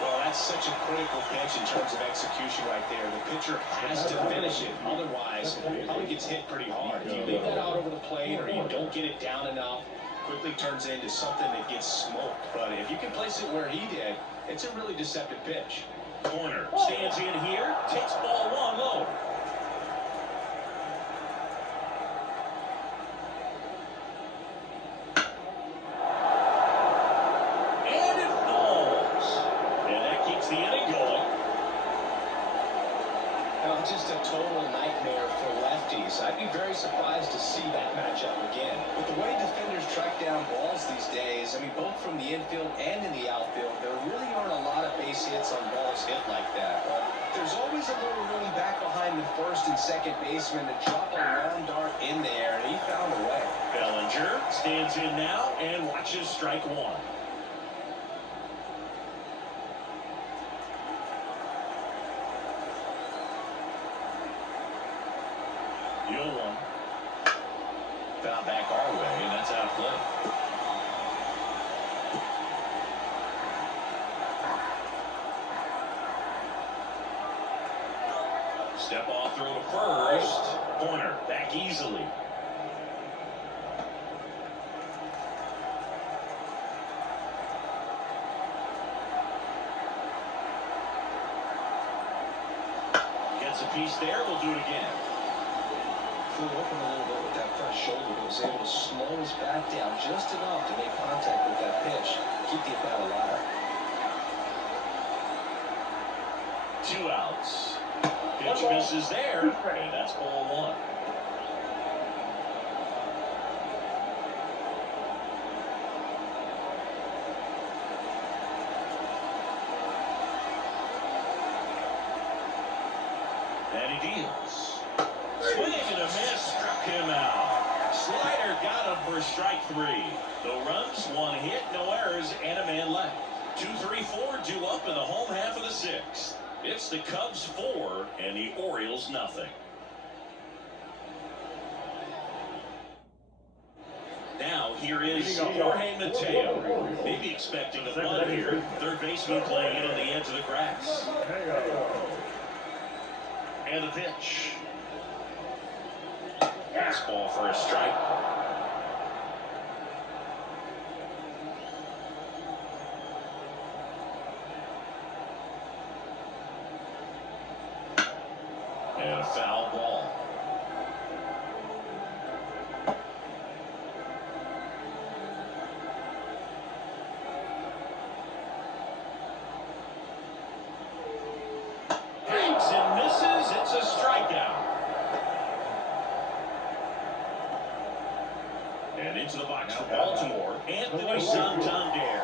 Well, that's such a critical pitch in terms of execution right there. The pitcher has to finish it. Otherwise, it probably gets hit pretty hard. If you leave that out over the plate or you don't get it down enough, quickly turns into something that gets smoked. But if you can place it where he did, it's a really deceptive pitch. Corner stands in here, takes ball 1 low. And it falls. And that keeps the inning going. Well, just a total nightmare for lefties. I'd be very surprised to see that matchup again. With the way defenders track down balls these days, I mean, both from the infield and in the outfield, there really aren't a lot of base hits on balls hit like that. But there's always a little room back behind the first and second baseman to drop a long dart in there, and he found a way. Bellinger stands in now and watches strike 1. The 0-1. Foul back our way, and that's out of play. Step off throw to first. Corner back easily. Gets a piece there. We'll do it again. Flew open a little bit with that front shoulder, but was able to slow his back down just enough to make contact with that pitch. Keep the bat alive. 2 outs. Pitch misses there, and that's ball 1. And he deals. Swing and a miss, struck him out. Slider got him for strike 3. No runs, 1 hit, no errors, and a man left. 2-3-4 due up in the home half of the 6th. It's the Cubs 4 and the Orioles nothing. Now here is Jorge Mateo. Maybe expecting a bunt here. Third baseman playing it on the edge of the grass. And the pitch. Fastball for a strike. And a foul ball. Hanks and misses. It's a strikeout. And into the box for Baltimore, Anthony Santander.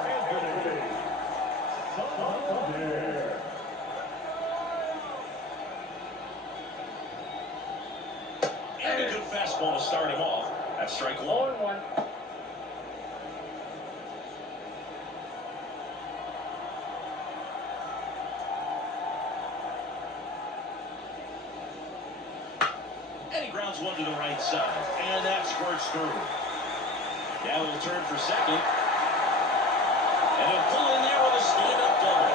And a good fastball to start him off. That's strike 1. And he grounds one to the right side. And that squirts through. Now he'll turn for second. And he'll pull in there with a stand-up double.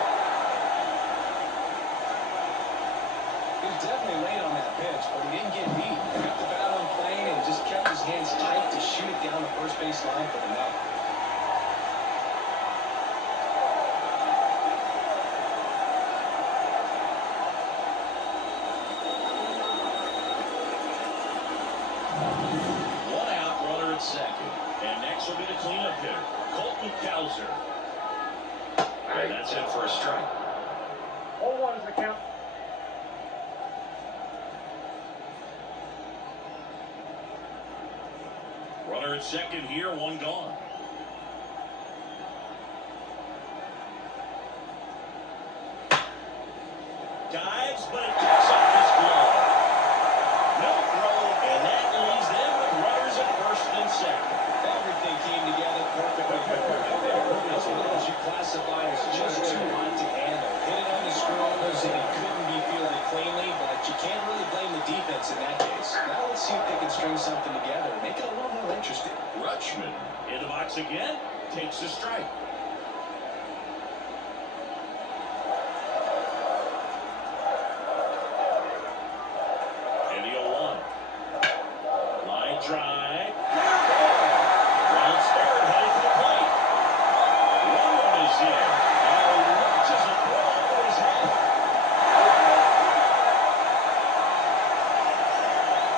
He was definitely late on that pitch, but he didn't get beat. He kept the bat on plane and just kept his hands tight to shoot it down the first base line for the net. Second. And next will be the cleanup hitter, Colton Cowser. And that's in for a strike. 0-1 is the count. Runner at second here, 1 gone. Dives, but it takes off his glove. No throw, and that leaves them with runners at first and second. Everything came together perfectly there. That's one of those you classify as just too hot to handle. Hit it on the screws, and it couldn't be fielded cleanly, but you can't really blame the defense in that case. Now let's see if they can string something together and make it a little more interesting. Rutschman in the box again, takes a strike. And the 0-1. Line drive. Grounds third, headed for the plate. 1 is in. Now he launches a throw over his head.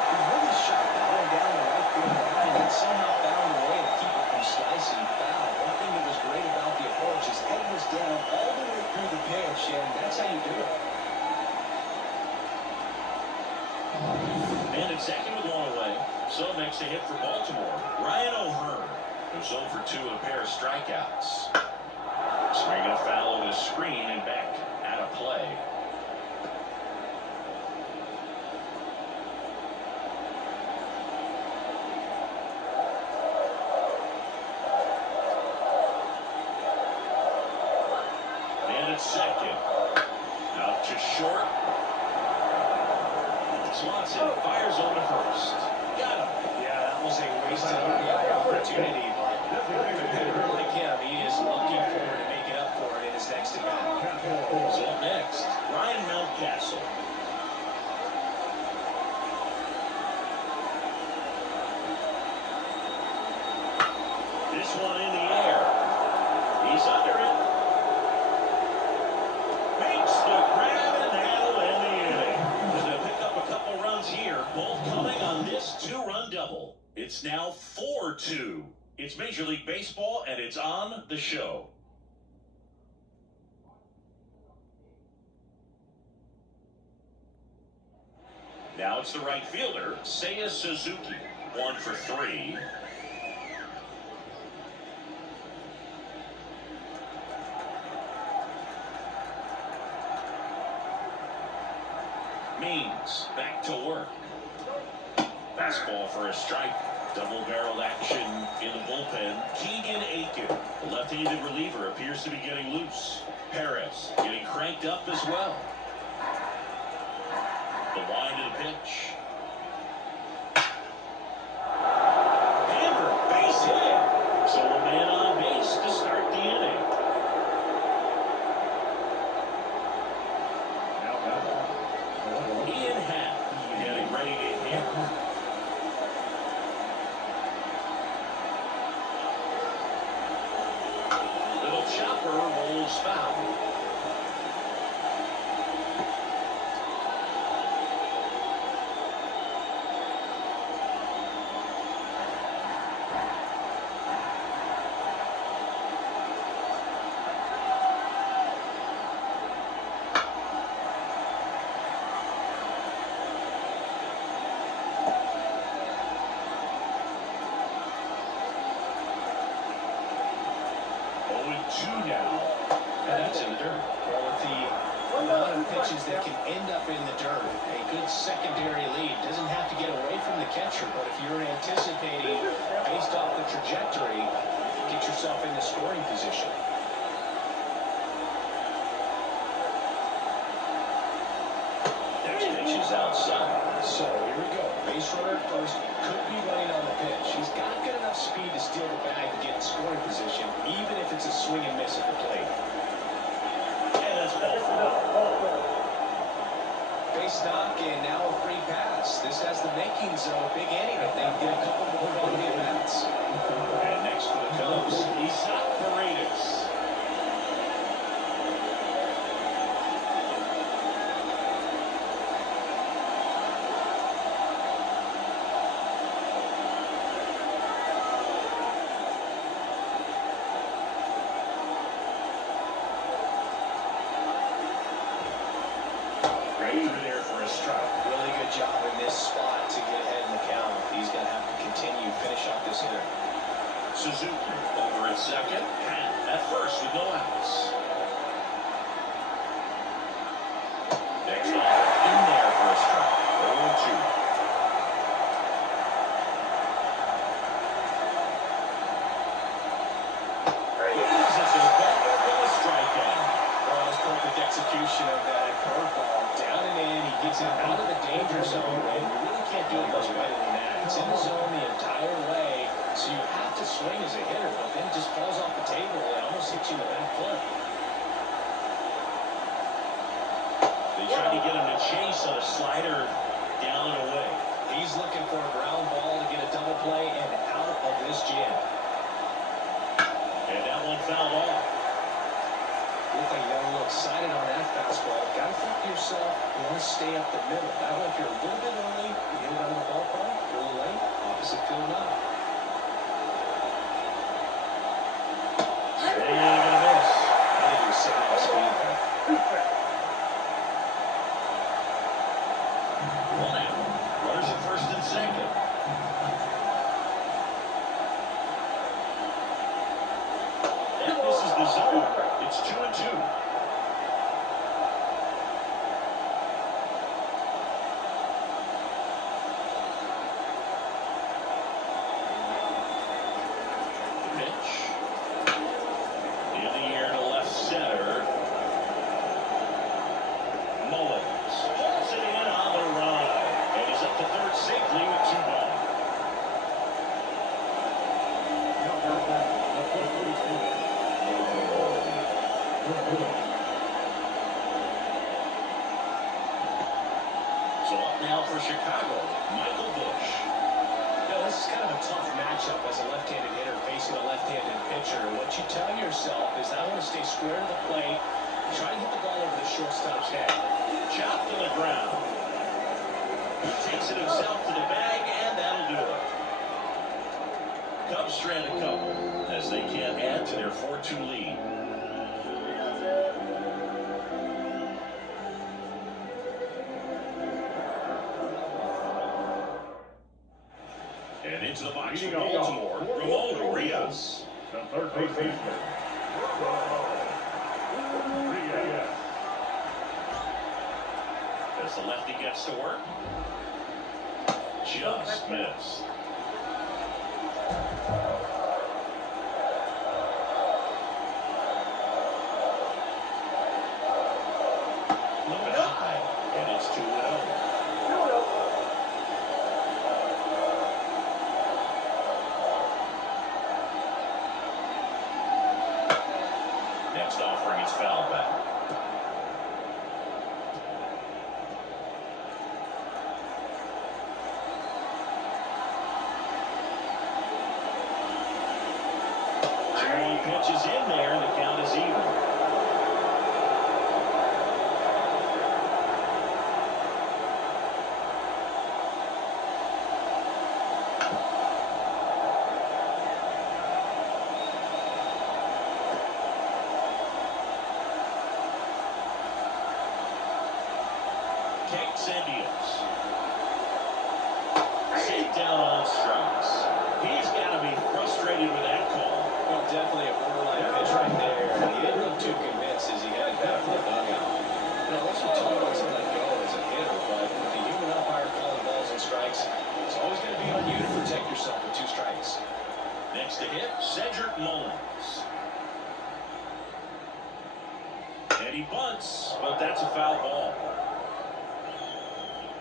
He really shot that one down the right field line and somehow found a way to keep it from slicing foul. One thing that was great about the approach, his head was down all the way through the pitch, and that's how you do it. And at second with 1 away. So makes a hit for Baltimore, Ryan O'Hearn, who's 0 for 2 with a pair of strikeouts. Swinging a foul over the screen and back out of play. And at second, out to short. Swanson fires over to first. Got him. Yeah, that was a wasted RBI opportunity. But a competitor like him, he is looking forward to make it up for it in his next at-bat. So up next, Ryan Mountcastle. This one in the air. He's under it. Makes the grab and that'll end the inning. He's going to pick up a couple runs here, both coming on this two-run double. It's now 4-2. It's Major League Baseball, and it's on the show. Now it's the right fielder, Seiya Suzuki. 1 for 3. Means back to work. Fastball for a strike. Double-barreled action in the bullpen. Keegan Aiken, the left-handed reliever, appears to be getting loose. Perez getting cranked up as well. The wind of the pitch. Hammer, base hit. So a man on base to start the inning. Ian Happ getting ready to hit. Little chopper rolls foul. And that's in the dirt. Well, with the amount of pitches that can end up in the dirt, a good secondary lead doesn't have to get away from the catcher, but if you're anticipating based off the trajectory, get yourself in the scoring position. Next pitch is outside. So here we go. Base runner at first, could be running on the pitch. He's got good enough speed to steal the bag and get in scoring position, even if it's a swing and miss at the plate. And that's ball four. Base knock, and now a free pass. This has the makings of a big inning if they get a couple more quality at bats. And next for the Cubs, Isaac Paredes. There for a strike. Really good job in this spot to get ahead in the count. He's going to have to continue, finish off this hitter. Suzuki over at second. Hat at first with no outs. Next off, in there for a strike. 0-2. Uses a better than a strikeout. Well, that's perfect execution of that curveball. Down and in, he gets it out of the danger zone, and you really can't do it much better than that. It's in the zone the entire way, so you have to swing as a hitter, but then it just falls off the table and almost hits you in the back foot. They tried to get him to chase on a slider down and away. He's looking for a ground ball to get a double play and out of this jam. And that one fouled off. Looks like you got a little excited on that fastball. Got to think to yourself, you want to stay up the middle. I don't know if you're a little bit early, you get it out of the ballpark, a little late, opposite field not. And you're going to miss. I think he was sitting off speed there. One out. Runners at first and second. And this is the zone. It's 2-2. So up now for Chicago, Michael Bush. This is kind of a tough matchup as a left-handed hitter facing a left-handed pitcher. What you tell yourself is, I want to stay square to the plate, try to hit the ball over the shortstop's head. Chopped to the ground. He takes it himself to the bag, and that'll do it. Cubs strand a couple as they can't add to their 4-2 lead. And into the box for Baltimore, Ramon Urias. The third baseman. Urias. As the lefty gets to work. Just missed. Look high, and it's 2-0. Next offering is foul back. Pitch is in there, and the count is even. Kicks and deals. Sit down on strikes. He's got to be frustrated with that call. Well, definitely a borderline pitch right there. He didn't look too convinced as he headed back to the dugout. Those are two ways to let go as a hitter, but with the human umpire calling balls and strikes, it's always going to be on you to protect yourself with 2 strikes. Next to hit, Cedric Mullins. And he bunts, but that's a foul ball.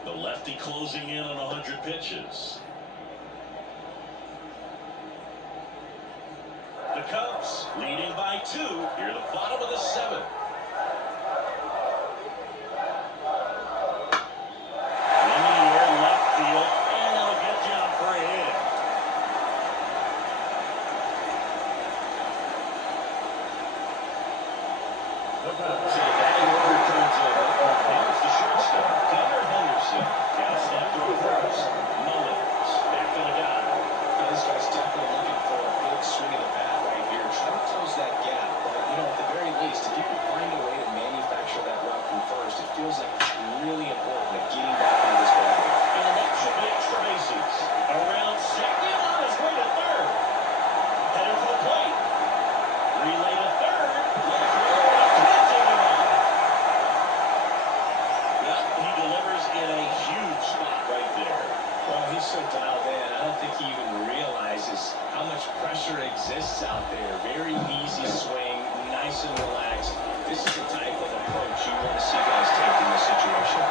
The lefty closing in on 100 pitches. The Cubs leading by 2 near the bottom of the 7th. In the air, left field, and that'll get down for a hit. So the batting order turns over. Now it's the shortstop, Gunnar Henderson. Got a snap through first. Mullins back on the guy. This guy's definitely looking for a big swing of the bat right here. Try to close that gap. But, at the very least, if you can find a way to manufacture that run from first, it feels like it's really important at getting back into this ball. And that should be extra bases. Around second, on his way to third. Headed for the plate. Relay to third. Left field, closing him up. Well, he delivers in a huge spot right there. Well, he's so dialed in. I don't think he even realizes how much pressure exists out there. Very easy swing, nice and relaxed. This is the type of approach you want to see guys take in this situation.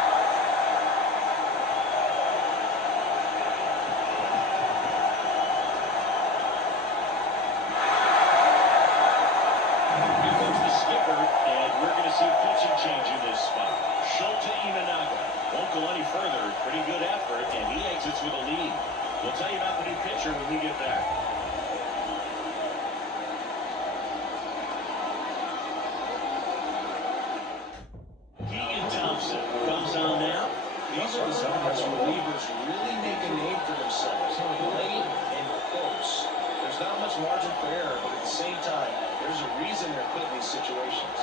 Here comes the skipper, and we're going to see pitching change in this spot. Shota Imanaga won't go any further. Pretty good effort, and he exits with a lead. We'll tell you about the new pitcher when we get back. Keegan Thompson comes on now. These are the zones where relievers really make a name for themselves. Late and close. There's not much margin for error, but at the same time, there's a reason they're put in these situations.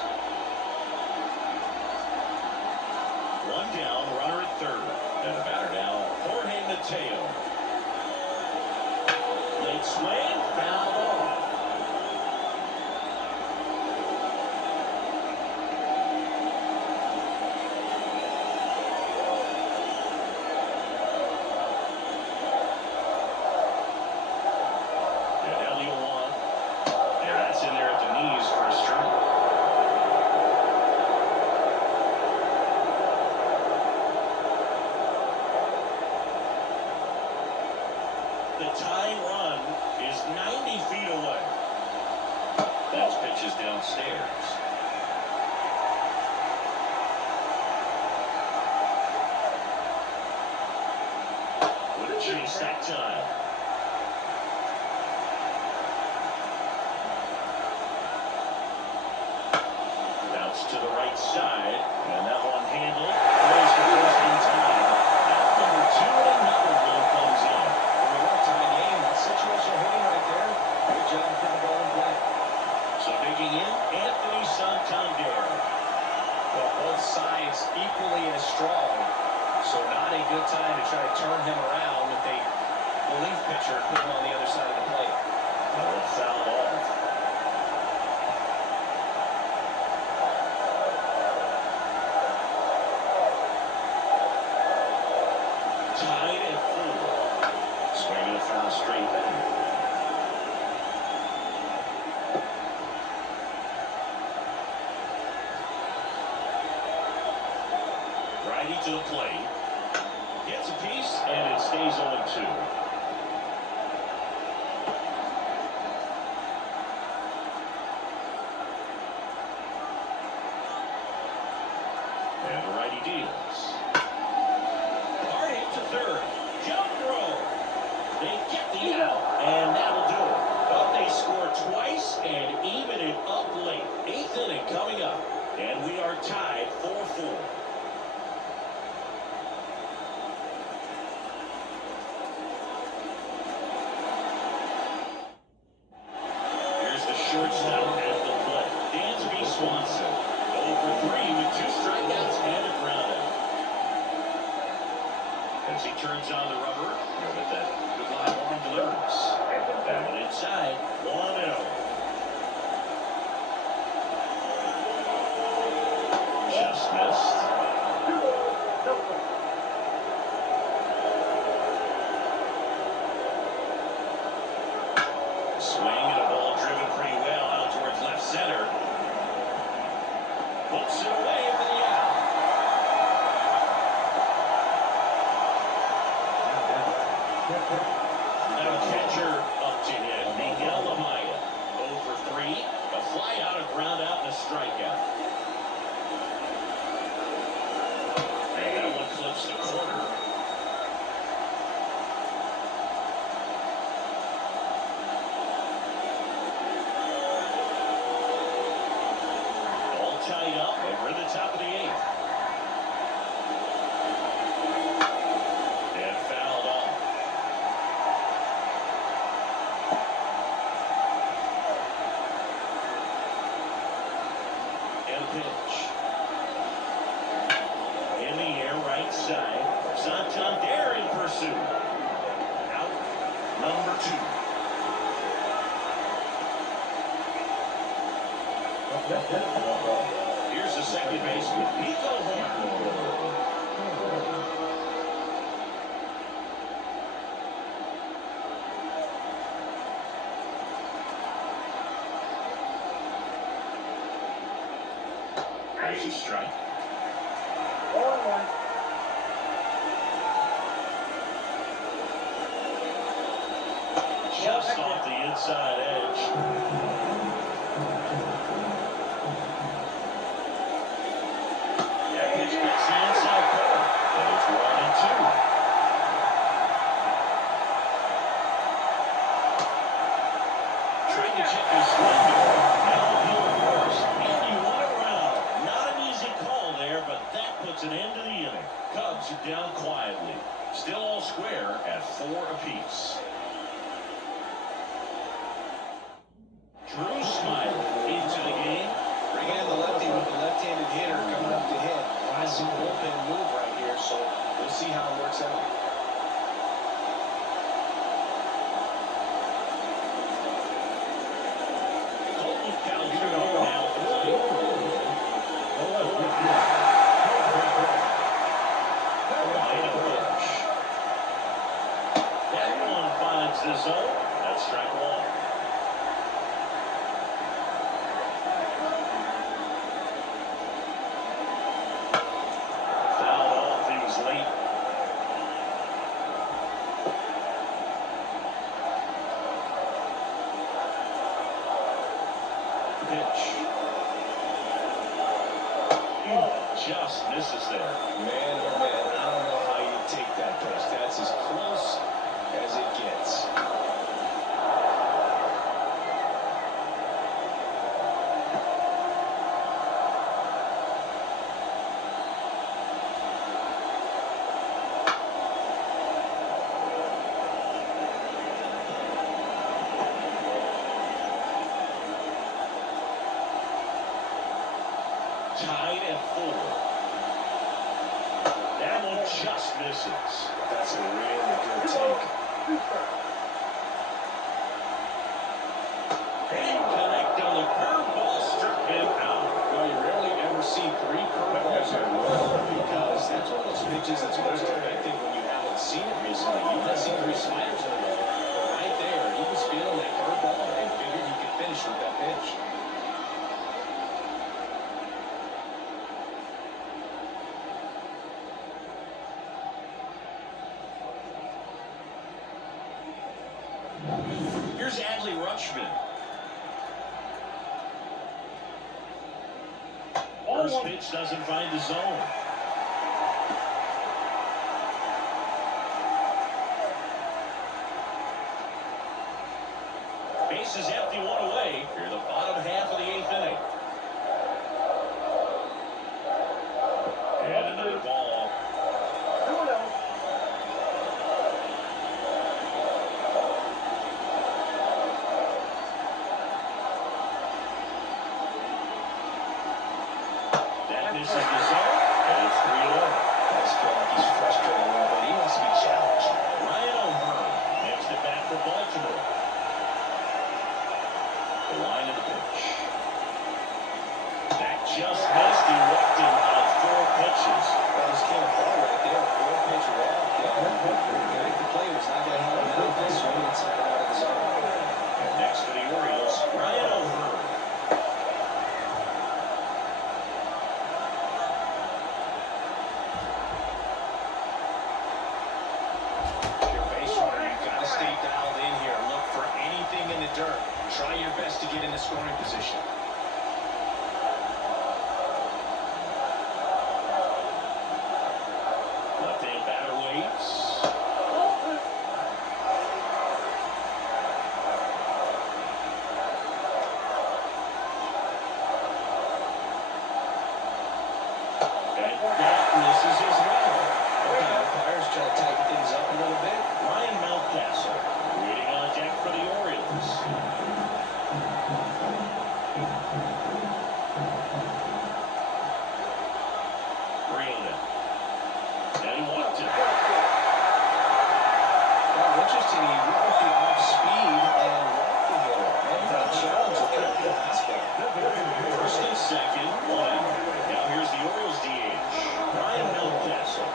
One down, runner at third. And the batter now, Jorge Mateo. Late swing, foul ball. And Elliott one. And that's in there at the knees for a strike. The tying run is 90 feet away. That's pitches downstairs. chase that time. Bounce to the right side, and that one handled. Throws to first in time. Out number 2, and another one comes in. There we go, tie game. That's situational hitting right there. Good job putting the ball in play. So digging in, Anthony Santander. Well, both sides equally as strong. So not a good time to try to turn him around with a relief pitcher put him on the other side of the plate. Well, it fouled off. Tied at 4. Swinging a foul straight back. Righty to the plate. Gets a piece, and it stays 0-2. And the righty deals. Hard hit to third. Jump throw. They get the out, and that'll do it. But they score twice and even it up late. 8th inning coming up, and we are tied 4-4. Shortstop at the plate. Dansby Swanson. 0-for-3 with 2 strikeouts and a groundout. As he turns on the rubber, with that good live arm delivers. That one inside. 1-0. Just missed. Swing and a ball driven pretty well out towards left center. Puts it away for the out. Now catcher up to hit. Miguel Amaya. 0-for-3. A fly out, a ground out, and a strikeout. And that one clips the corner. Tied up, and we're at the top of the 8th. And fouled off. And a pitch. In the air, right side. Santander in pursuit. Out number 2. Here's the second baseman, Nico Horn. There's a strike. 0-1. Just off the inside edge. Gets the inside corner, and it's 1-2. Trying to check his swing there. Now he'll first. And you want it around. Not an easy call there, but that puts an end to the inning. Cubs are down quietly. Still all square at 4 apiece. Drew Smiley into the game. Bring in the lefty with the left-handed hitter coming up to hit. Classic bullpen move right here, so we'll see how it works out. Colton Calhoun now playing. Line of pitch. That one finds the zone. That's strike 1. Late. Pitch. Just misses there. Man, oh man, I don't know how you take that pitch. That's as close as it gets. Tied at 4. That one just misses. That's a really good take. And connect on the curveball, struck him out. Well, you rarely ever see 3 curveballs in a row because that's one of those pitches that's most effective when you haven't seen it recently. You might see 3 sliders in a row, but right there, he was feeling that curveball and figured he could finish with that pitch. Here's Adley Rutschman. First pitch doesn't find the zone. Base is empty, 1 away. Here the bottom half of the 8th inning. And another ball. This is the zone, and it's 3-0. I just feel like he's frustrated a little bit. He wants to be challenged. Ryan O'Hearn next at bat for Baltimore. The line of the pitch. That just missed. He walked him on 4 pitches. Well, just came a ball right there. 4-pitch walk. Yeah, the play was not going to help him out this one. It's out of the zone. And next for the Orioles, Ryan O'Hearn. Try your best to get in the scoring position. Left-hand batter waits. And that misses as well. Okay, umpires try to tighten things up a little bit. Ryan Mountcastle waiting on deck for the Orioles. Now he walked it. Well, interesting. He went with the off-speed and walked the hitter. Maybe that challenge will cut the aspect. First and second, 1 out. Now here's the Orioles DH, Ryan Mountcastle.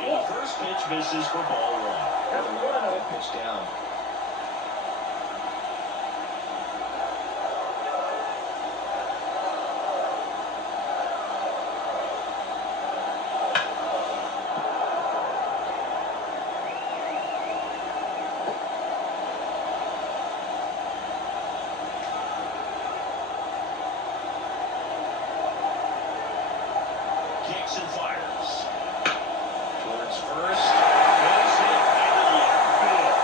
And the first pitch misses for ball 1. That pitch down. Kicks and fires. Towards first. Base hit into the outfield.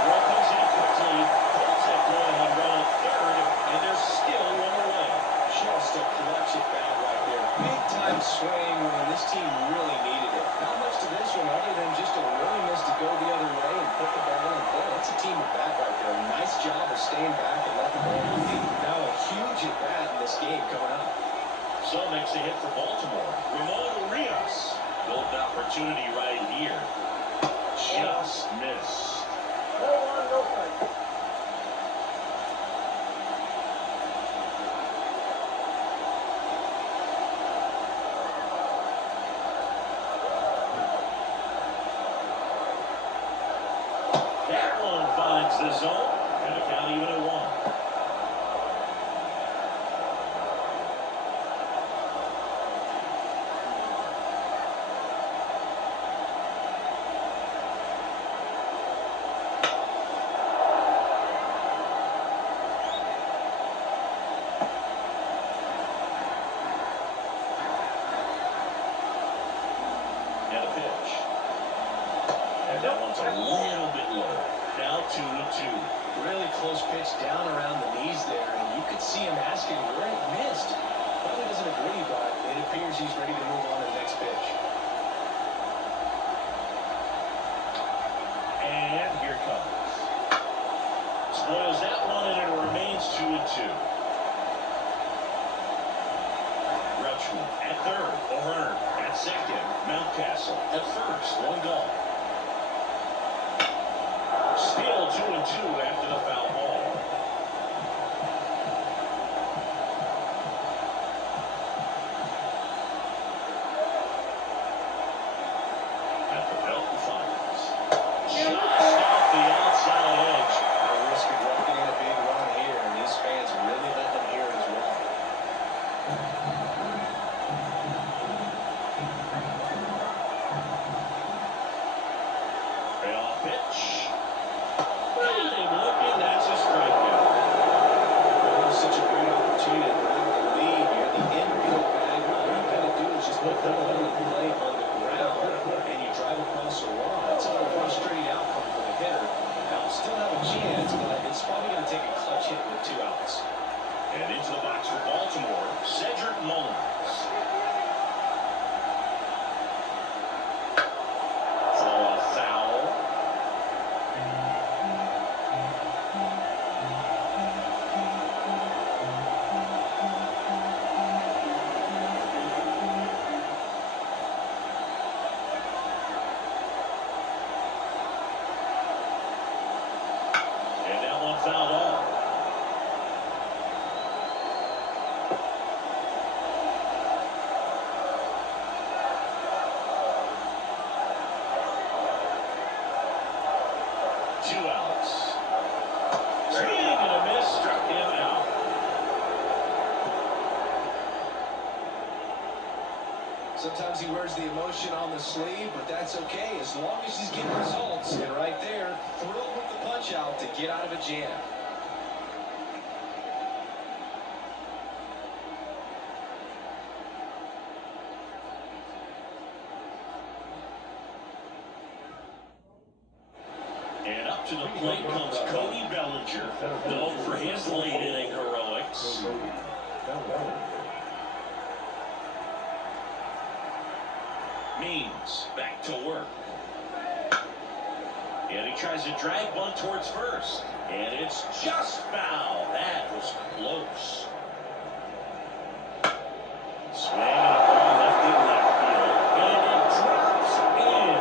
Throw comes in quickly. Holds it going on run at third. And there's still 1 away. Just a clutch at bat right there. Big time swing when this team really needed it. Not much to this one other than just a willingness to go the other way and put the ball in play. That's a team at bat right there. Nice job of staying back and letting the ball move. Now a huge at bat in this game coming up. So makes a hit for Baltimore. Ramon Urias. Golden opportunity right here. Just missed. That one finds the zone. And the count even at 1. 2-2. Really close pitch down around the knees there, and you could see him asking where it missed. Probably doesn't agree, but it appears he's ready to move on to the next pitch. And here comes. Spoils that one, and it remains 2-2. Rutschman at third. O'Hearn at second. Mountcastle at first. One gone. Still 2-2 after the foul ball. At the belt and fires. Just off the outside edge. They're risking walking in a big run here, and these fans really let them hear it as well. Payoff pitch. Got him looking. That's a strikeout. That was such a great opportunity to bring the lead. You're the infield bag. All you got to do is just put the ball in play on the ground, and you drive across the lawn. It's a frustrating outcome for the hitter. Now, still have a chance, but it's probably going to take a clutch hit with 2 outs. And into the box for Baltimore, Cedric Mullins. For a foul. And that one fouled off. Two outs. Swing and a miss, struck him out. Sometimes he wears the emotion on the sleeve, but that's okay as long as he's getting results. And right there, thrilled with the punch out to get out of a jam. And up to the plate comes Cody Bellinger, known for his late inning heroics. Means back to work. And he tries to drag one towards first. And it's just foul. That was close. Swing and a ball lefty left field. And it drops in.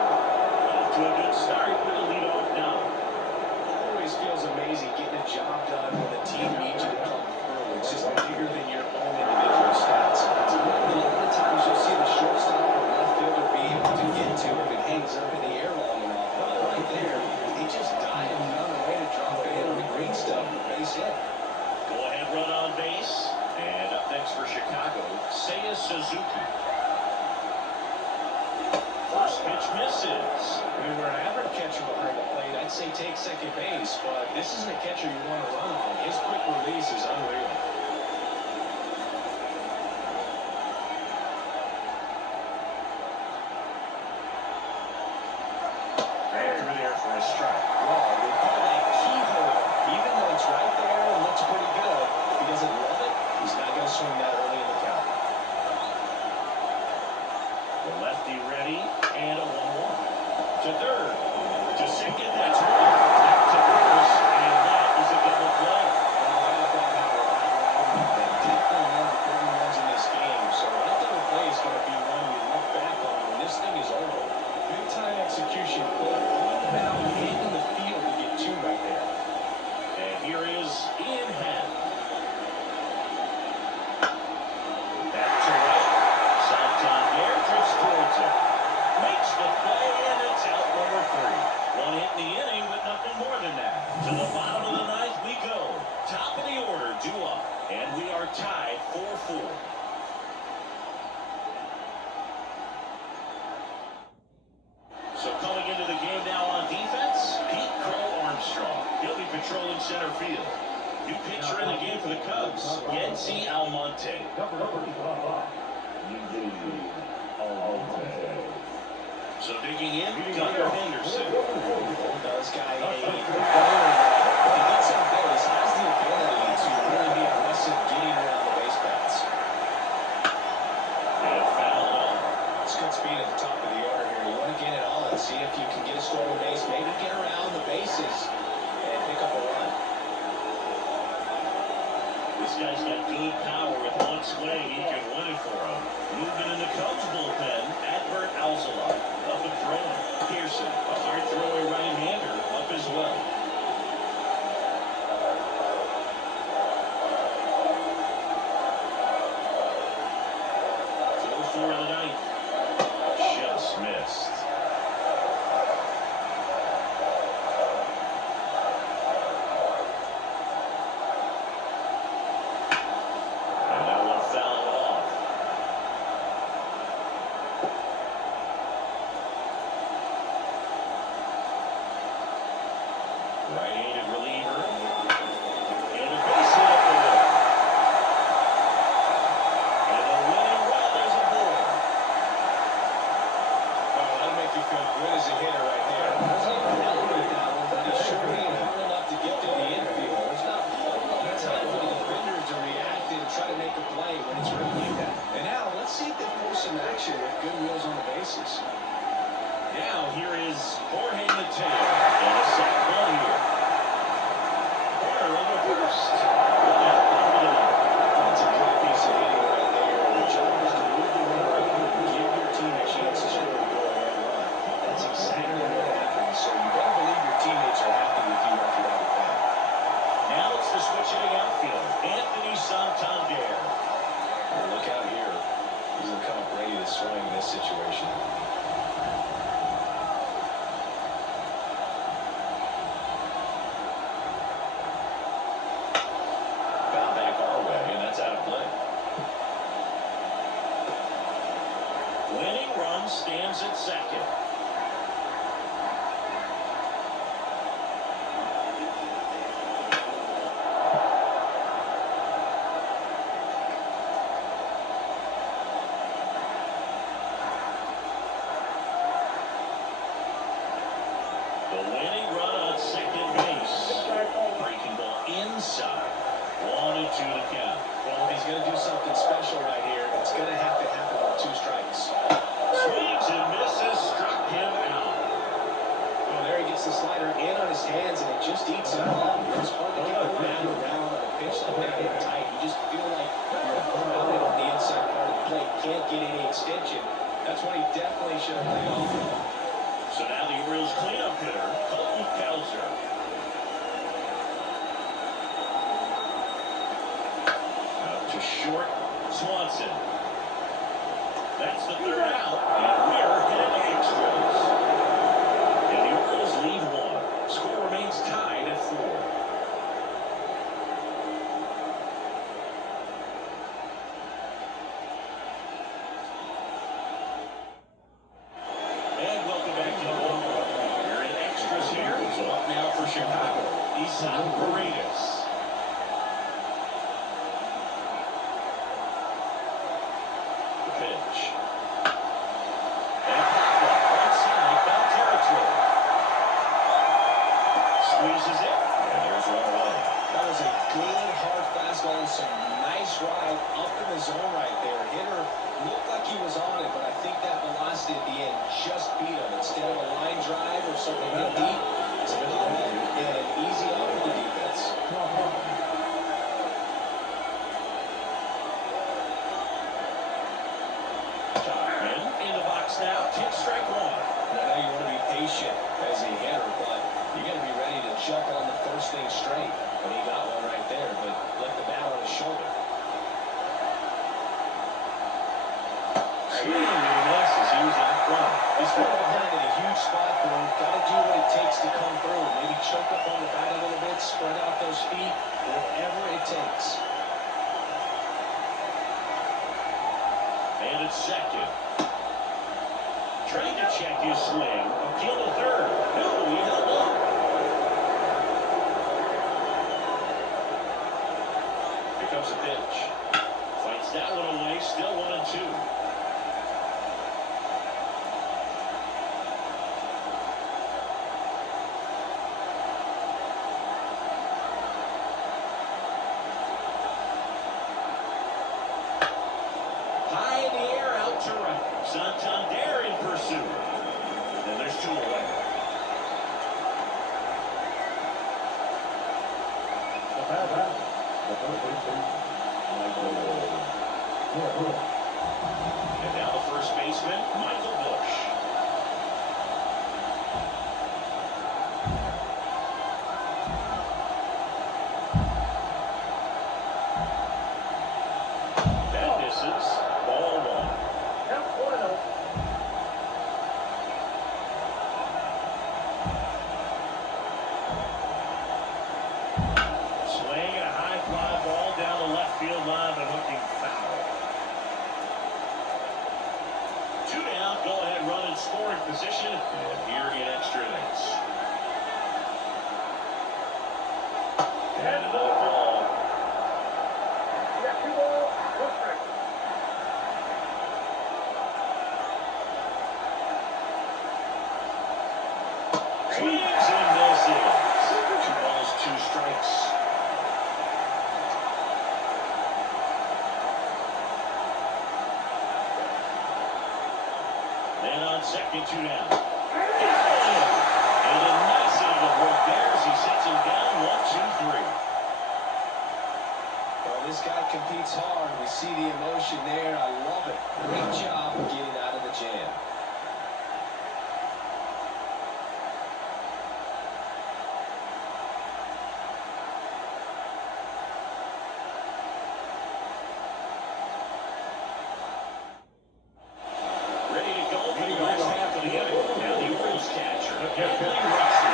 Off to a good start with a leadoff now. Always feels amazing getting a job done when the team needs you to come through. It's just bigger than your own individual stats. It's a lot of times you'll see the shortstop or left fielder be able to get to if it hangs up in the air long enough. But right there, he just died and found a way to drop it in on the green stuff for base hit. Go ahead, run on base. And up next for Chicago, Seiya Suzuki. First pitch misses. I mean, we're an average catcher behind the plate. I'd say take second base, but this isn't a catcher you want to run on. His quick release is unreal. Through there for a strike. Well, we call that keyhole. Even though it's right there and looks pretty good, if he doesn't love it, he's not going to swing that early in the count. The lefty ready, and a 1-1. To third, to second, that's one. Back to first, and that is a double play. They definitely one of the bigger ones in this game, so that double play is going to be one you look back on when this thing is over. Big time execution, but one out in the field to get 2 right there. And here is Ian Happ. Back to right. Santander drifts towards it. Makes the play, and it's out number 3. One hit in the inning, but nothing more than that. To the bottom of the 9th we go. Top of the order, due up. And we are tied 4-4. So coming into the game now on defense, Pete Crow Armstrong. He'll be patrolling center field. New pitcher in the game for the Cubs, Yency Almonte. So digging in, Gunnar Henderson. Those guys, if he gets on base, has the ability to really be aggressive getting around the base paths. And foul ball. It's good speed at the top of the order here. You want to get it all and see if you can get a stolen base, maybe get around the bases and pick up a run. This guy's got good power with one swing. He can win it for him. Moving in the Cubs bullpen, Adbert Alzolay up and throwing. Pearson, a hard-throwing right-hander, up as well. 4-4 in the ninth. Just missed. And that one fouled off. Right-handed reliever. And a base hit up the middle. And the winning run is aboard. Oh, that'll make you feel good as a hitter right there. Wasn't even celebrate that one, but he's sure hitting hard enough to get to the infield. There's not a whole lot of time for the defenders to react and try to make a play when it's really like that. And now, let's see if they force some action with good wheels on the bases. Now here is Jorge Mateo. And a sac ball here. Corner over first. That's a good piece of hitting right there. The job is to move the runner up and give your team a chance to score a goal and run. That's exactly what happens. So you better believe your teammates are happy with you after that at bat. Now it's the switch in the outfield. Anthony Santander. Well, look out here. He's going to come up ready to swing in this situation. Foul back our way, and that's out of play. Winning run stands at second. The winning run on second base. Breaking ball inside. 1-2 the count. Well, if he's going to do something special right here, it's going to have to happen with 2 strikes. Swings and misses, struck him out. Well, there he gets the slider in on his hands, and it just eats him up. It's hard to get the ground around on a pitch like that and tight. You just feel like you're crowded on the inside part of the plate. Can't get any extension. That's what he definitely should have played off of. So now the Orioles cleanup hitter, Colton Kelzer. Out to short, Swanson. That's the third out, and we're headed extras. And the Orioles lead 1. Score remains tied at 4. And welcome back to the ball. We're in extras here. So up now for Chicago, Isan Paredes. The pitch. And a pop-up outside foul territory. Squeezes it, and there's 1-1. That was a good, hard fastball and some nice ride up in the zone right there. Hitter looked like he was on it, but I think that velocity at the end just beat him. Instead of a line drive or something hit deep, it's a pop and an easy out for the defense. Topman in the box now. Take strike 1. And I know you want to be patient as a hitter, but you got to be ready to jump on the first thing straight. And he got one right there, but left the bat on his shoulder. Swinging and a miss as he was out front. He's falling behind in a huge spot, though. Got to do what it takes to come through. Maybe choke up on the bat a little bit, spread out those feet, whatever it takes. And it's second. Trying to check his swing. Appeal to third. No, he held up. Here comes the pitch. Fights that one away. Still 1-2. Santander in pursuit. And there's 2 away. And now the first baseman, Michael Bush. That misses. Ball 1. Swing and a high fly ball down the left field line, but looking foul. 2 down, go ahead, run in scoring position, and here in extra innings. And another ball. Swings and misses. 2 balls, 2 strikes. And on second, 2 down. And a nice angle work there as he sets him down. 1, 2, 3. Well, this guy competes hard. We see the emotion there. I love it. Great job getting out of the jam. Ready to go for the last half of the inning. Now the Orioles catcher, Billy Russell.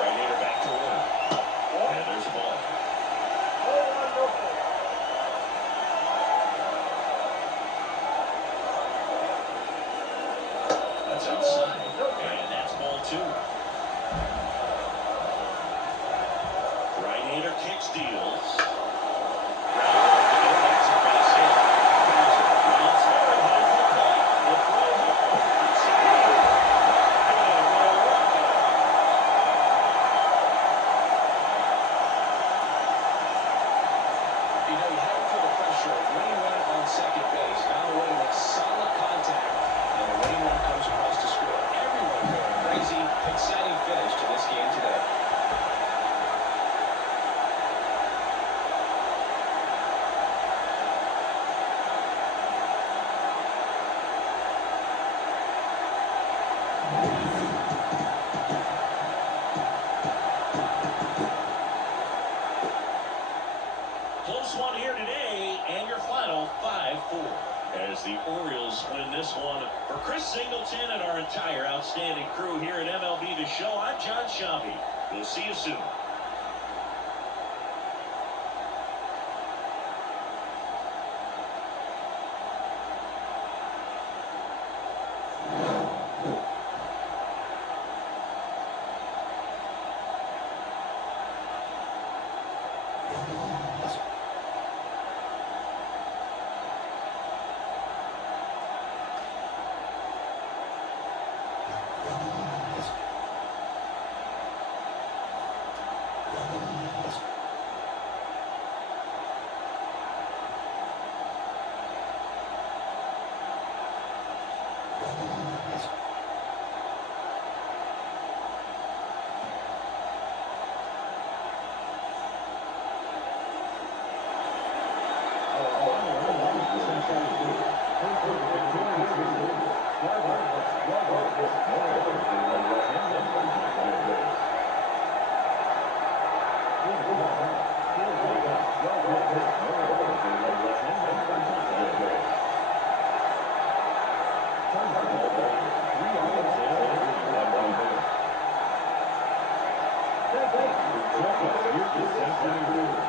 Right-hander back to work. And there's a ball. That's outside. And that's ball 2. Right-hander kicks, deals. Exciting finish to this game today. Close one here today, and your final 5-4. As the Orioles win this one. For Chris Singleton and our entire outstanding crew here at MLB The Show, I'm John Shambi. We'll see you soon. You're